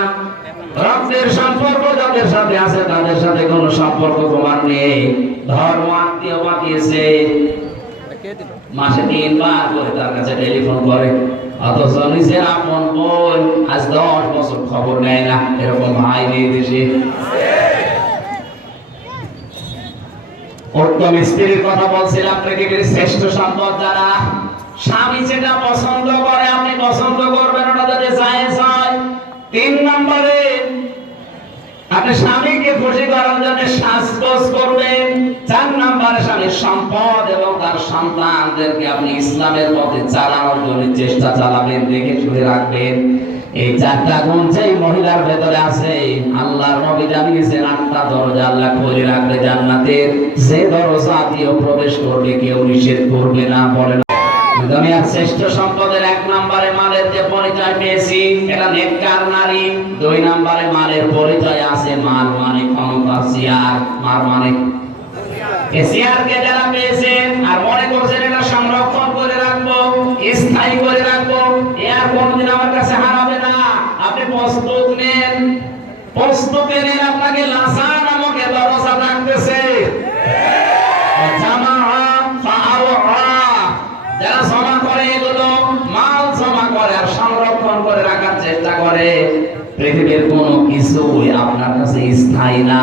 রক্তের সম্পর্ক যাদের সাথে আছে তাদের সাথে কোনো সম্পর্ক তোমার নেই। ধর্ম আত্মীয় পাঠিয়েছে, মাসে 3 বার করে তার কাছে টেলিফোন করে, অথচ নিজের আপন বোন আজ 10 বছর খবর নেয় না। এরকম ভাই নেই দেশে। উত্তম স্ত্রীর কথা বলছিলাম। পৃথিবীর শ্রেষ্ঠ সম্পদ যারা, স্বামী যেটা পছন্দ করে আপনি পছন্দ করবেন, ওটা যদি জায়েজ হয়। 3 নম্বরে আপনি স্বামীকে খুশি করার জন্য সাজগোজ করবেন। 4 নম্বরে স্বামীর সম্পদ এবং তার সন্তানদেরকে আপনি ইসলামের পথে চালানোর জন্য চেষ্টা চালাবেন, দেখে শুনে রাখবেন। এই 4টা গুণ যেই মহিলার ভেতরে আছে, আল্লাহর নবী জানিয়েছেন 8টা দরজা আল্লাহ খুলে রাখবে জান্নাতের। যে দরজা দিয়ে প্রবেশ করবে কেউ নিষেধ করবে না। বলেন দুনিয়ার শ্রেষ্ঠ সম্পদের 1 নম্বরে মালের যে পরিচয় পেয়েছি, এটা নেককার নারী। 2 নম্বরে মালের পরিচয় আছে, মাল মানে ক্ষমতা, চেয়ার। মাল মানে এই চেয়ারকে যারা পেয়েছেন আর মনে করছেন এটা সংরক্ষণ করে রাখবো, স্থায়ী করে রাখবো, এর কোনদিন আমার কাছে হারাবে না। আপনি প্রস্তুত নেন, প্রস্তুতি নেন। আপনাকে লাসা নামক দরজা ডাকতেছে। যারা জমা করে, এগুলো মাল জমা করে আর সংরক্ষণ করে রাখার চেষ্টা করে, পৃথিবীর কোনো কিছুই আপনার কাছে স্থায়ী না।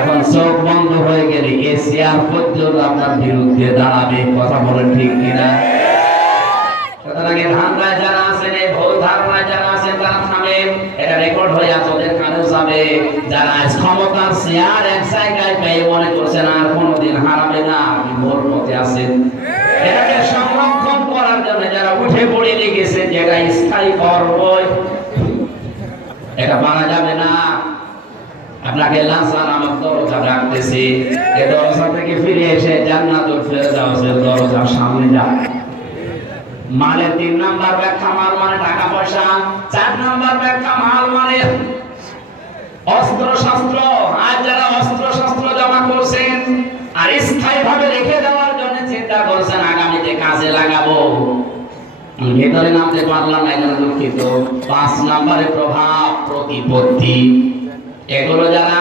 এখন চোখ বন্ধ হয়ে গেলে এই চেয়ার পর্যন্ত আপনার বিরুদ্ধে দাঁড়াবে। কথা বলেন ঠিক কিনা? সুতরাং এই ধারণায় যারা আছেন, এই ভুল ধারণায় যারা আছেন, তারা থামেন। এটা রেকর্ড হয়ে আপনাদের কানেও যাবে। যারা আজ ক্ষমতার চেয়ার এক জায়গায় পেয়ে মনে করছেন আর কোনোদিন হারাবে না, আপনি ভুল পথে আছেন। এটাকে সংরক্ষণ করার জন্য যারা উঠে পড়ে লেগেছেন, যেটা স্থায়ী করবই, এটা মানা যাবে না। আপনাকে লাসা নামক দরজা ডাকতেছে। এই দরজা থেকে ফিরে এসে জান্নাতুল ফেরদাউসের দরজার সামনে যান। মালের 3 নাম্বার ব্যাখ্যা, মাল মানে টাকা পয়সা। 4 নাম্বার ব্যাখ্যা, মাল মানে অস্ত্র শস্ত্র। আজ যারা অস্ত্র শস্ত্র জমা করছেন আর স্থায়ী ভাবে রেখে দেওয়ার জন্য চিন্তা করছেন আগামীতে কাজে লাগাবো, ভেতরে নামতে পারলাম না, এখানে দুঃখিত। 5 নম্বরে প্রভাব প্রতিপত্তি। এগুলো যারা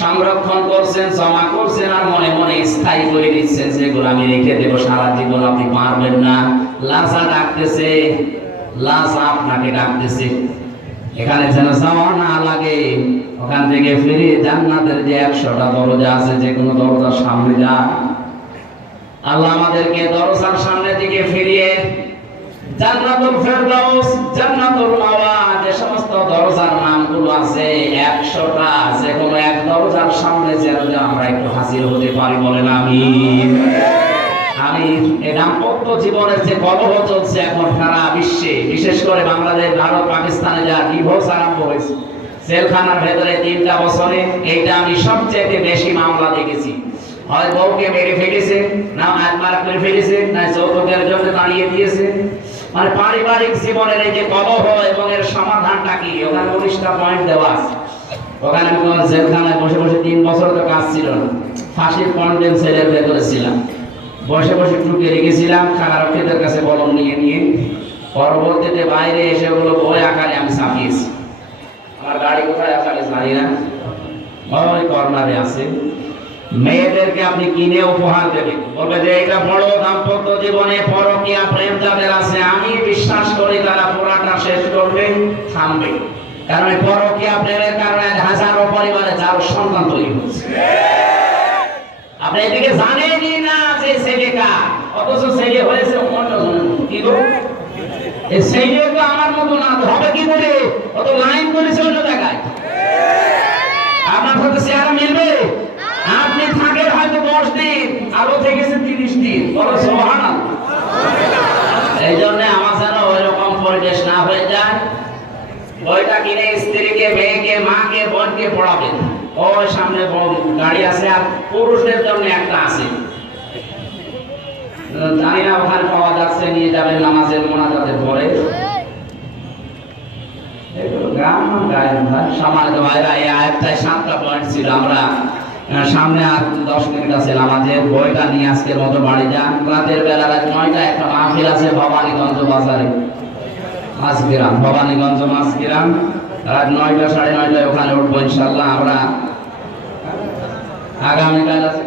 সংরক্ষণ করছেন, জমা করছেন আর মনে মনে স্থায়ী করে দিচ্ছেন, সেগুলো আমি রেখে দেবো সারা জীবন, আপনি পারবেন না। লাসা ডাকতেছে, লাসা আপনাকে ডাকতেছে। এখানে যেন যাওয়া না লাগে, ওখান থেকে ফিরে জান্নাতের যে 100টা দরজা আছে, যে কোনো দরজার সামনে যা। আল্লাহ আমাদেরকে দরজার সামনে দিকে ফিরিয়ে জান্নাতুল ফেরদাউস, জান্নাতুল মাওয়া, যে সমস্ত দরজার নামগুলো আছে 100টা, যে কোনো এক দরজার সামনে যেন আমরা একটু হাজির হতে পারি। বলেন আমিন। আমি এই দাম্পত্য জীবনের যে কলহ চলছে এখন সারা বিশ্বে, বিশেষ করে বাংলাদেশ, ভারত, পাকিস্তানে যা ডিভোর্স আরম্ভ হয়েছে, জেলখানার ভেতরে 3টা বছরে এইটা আমি সবচেয়ে বেশি মামলা দেখেছি। হয় বউকে মেরে ফেলেছে, না আত্মহত্যা করে ফেলেছে, না যৌতুকের জন্য দাঁড়িয়ে দিয়েছে। মানে পারিবারিক জীবনের এই যে কলহ এবং এর সমাধানটা কি, ওখানে 19টা পয়েন্ট দেওয়া আছে। ওখানে আমি জেলখানায় বসে বসে 3 বছর তো কাজ ছিল না, ফাঁসির কন্ডেম সেলের ভেতরে ছিলাম, বসে বসে টুকে রেখেছিলাম কারারক্ষীদের কাছে কলম নিয়ে নিয়ে। পরবর্তীতে বাইরে এসে ওগুলো বই আকারে আমি ছাপিয়েছি। আমার গাড়ি কোথায় আকারে জানি না, ওই কর্নারে আছে। মেয়েদেরকে আপনি কিনে উপহার দেবেন, বলবে যে এটা বড় দাম্পত্য জীবনে পরকীয়া প্রেম যাদের আছে, আমি বিশ্বাস করি তারা পুরাটা শেষ করবে, থামবে। কারণ এই পরকীয়া প্রেমের কারণে হাজারো পরিবারে যার সন্তান তৈরি হচ্ছে। আপনি এদিকে জানেনই না যে ছেলে কার, অথচ ছেলে হয়েছে অন্যজনের। কি গো, এই ছেলে তো আমার মতো না, হবে কি করে? অত লাইন করেছে অন্য জায়গায়, আপনার সাথে চেহারা মিলবে? আপনি থাকেন হয়তো 10 দিন, বলো সুবহানাল্লাহ। এই জন্য আমার যেন ওই রকম পরিবেশ না হয়ে যায়। বইটা কিনে স্ত্রীকে, মেয়েকে, মাকে, বোনকে পড়াবেন। ওই সামনে গাড়ি আছে, আর পুরুষদের জন্য একটা আছে, জানি না ওখানে পাওয়া যাচ্ছে, নিয়ে যাবেন নামাজের মোনাজাতের পরে। সাতটা পয়েন্ট ছিল, আমরা সামনে আর 10 মিনিট আছে নামাজের। বইটা নিয়ে আজকের মতো বাড়ি যান। রাতের বেলা রাত 9টা একটা মাহফিল আছে ভবানীগঞ্জ বাজারে, মাঝগ্রাম, ভবানীগঞ্জ মাঝগ্রাম। রাত 9টা 9:30 ওখানে উঠবো ইনশাল্লাহ। আমরা আগামীকাল আছে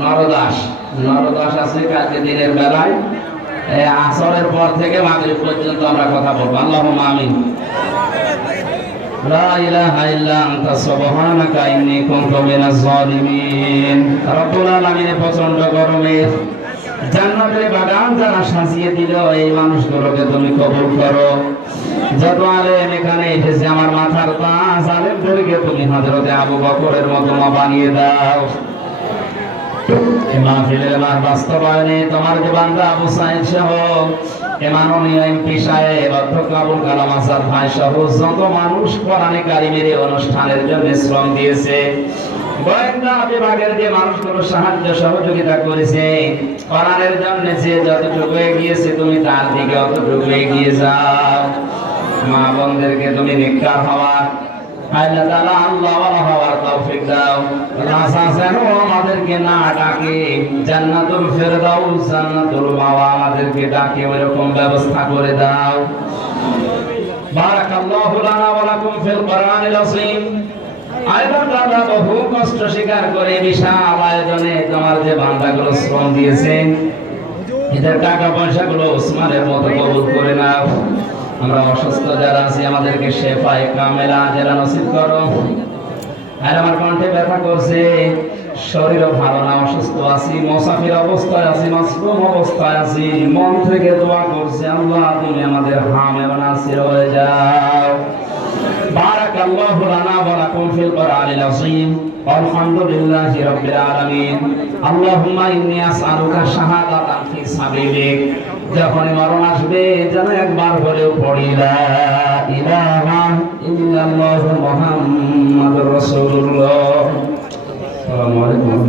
নরদাস আছে কালকে দিনের বেলায়, আসরের পর থেকে মাগরিব পর্যন্ত আমরা কথা বলবো। আল্লাহুম্মা আমিন। লা ইলাহা ইল্লা আনতা সুবহানাকা ইন্নী কুনতু মিনাজ জালিমিন। রব্বুল আলামিনের প্রচন্ড গরমে জান্নাতের বাগান যারা সাজিয়ে দিল, এই মানুষগুলোকে তুমি কবুল করো। যত আলেম এখানে এসেছে আমার মাথার তাজ, আলেমদেরকে তুমি হযরতে আবু বকরের মতো বানিয়ে দাও। মাহফিলের বাস্তবায়নে তোমার যে বান্দা আবু সাইদ সহ, মাননীয় এমপি সাহেব, অধ্যক্ষ আবুল কালাম আজাদ ভাই সহ যত মানুষ কোরআনে কারিমের অনুষ্ঠানের জন্য শ্রম দিয়েছে, গোয়েন্দা বিভাগের যে মানুষগুলো সাহায্য সহযোগিতা করেছে, কোরআনের জন্য যে যতটুকু এগিয়েছে তুমি তার দিকে অতটুকু এগিয়ে যাও। মা বোনদেরকে তুমি নেককার হওয়ার, আল্লাহ তাআলা আল্লাহ ওয়ালা হওয়ার তৌফিক দাও। রাসা যেন আমাদেরকে না ডাকে, জান্নাতুল ফেরদাউস, জান্নাতুল মাওয়া আমাদেরকে ডাকে, ওইরকম ব্যবস্থা করে দাও। বারাকাল্লাহু লানা ওয়া লাকুম ফিল কোরআনিল আযীম। আল্লাহ তাআলা বহু কষ্ট স্বীকার করে বিশাল আয়োজনে তোমার যে বান্দাগুলো শ্রম দিয়েছেন, এদের টাকা পয়সাগুলো ওসমানের মতো কবুল করে নাও। আমরা অসুস্থ যারা আছি আমাদেরকে শেফায়ে কামেলা আজেলা নসিব করো। আর আমার কণ্ঠে ব্যথা করছে, শরীরও ভালো না, অসুস্থ আছি, মুসাফির অবস্থায় আছি, মাসরুম অবস্থায় আছি, মন থেকে দোয়া করছি আল্লাহ তুমি আমাদের হামে নাসির হয়ে যাও। বারাকাল্লাহু লানা ওয়া লাকুম ফিল কোরআনিল আযীম। আলহামদুলিল্লাহি রাব্বিল আলামিন। আল্লাহুম্মা ইন্নী আসআলুকা শাহাদাতান ফি সাবিলিক। যখন মরণ আসবে যেন একবার হলেও পড়ি লা ইলাহা ইল্লাল্লাহু মুহাম্মাদুর রাসূলুল্লাহ। আসসালামু আলাইকুম।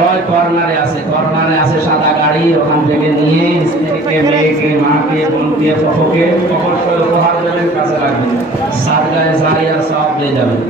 ওই কর্নারে আছে সাদা গাড়ি, ওখান থেকে নিয়ে স্ত্রীকে, মেয়েকে, মাকে, বোনকে, ফুফুকে অবশ্যই উপহার দেবেন, কাছে রাখবেন। সাদগায়ে জারিয়া সওয়াব পেয়ে যাবেন।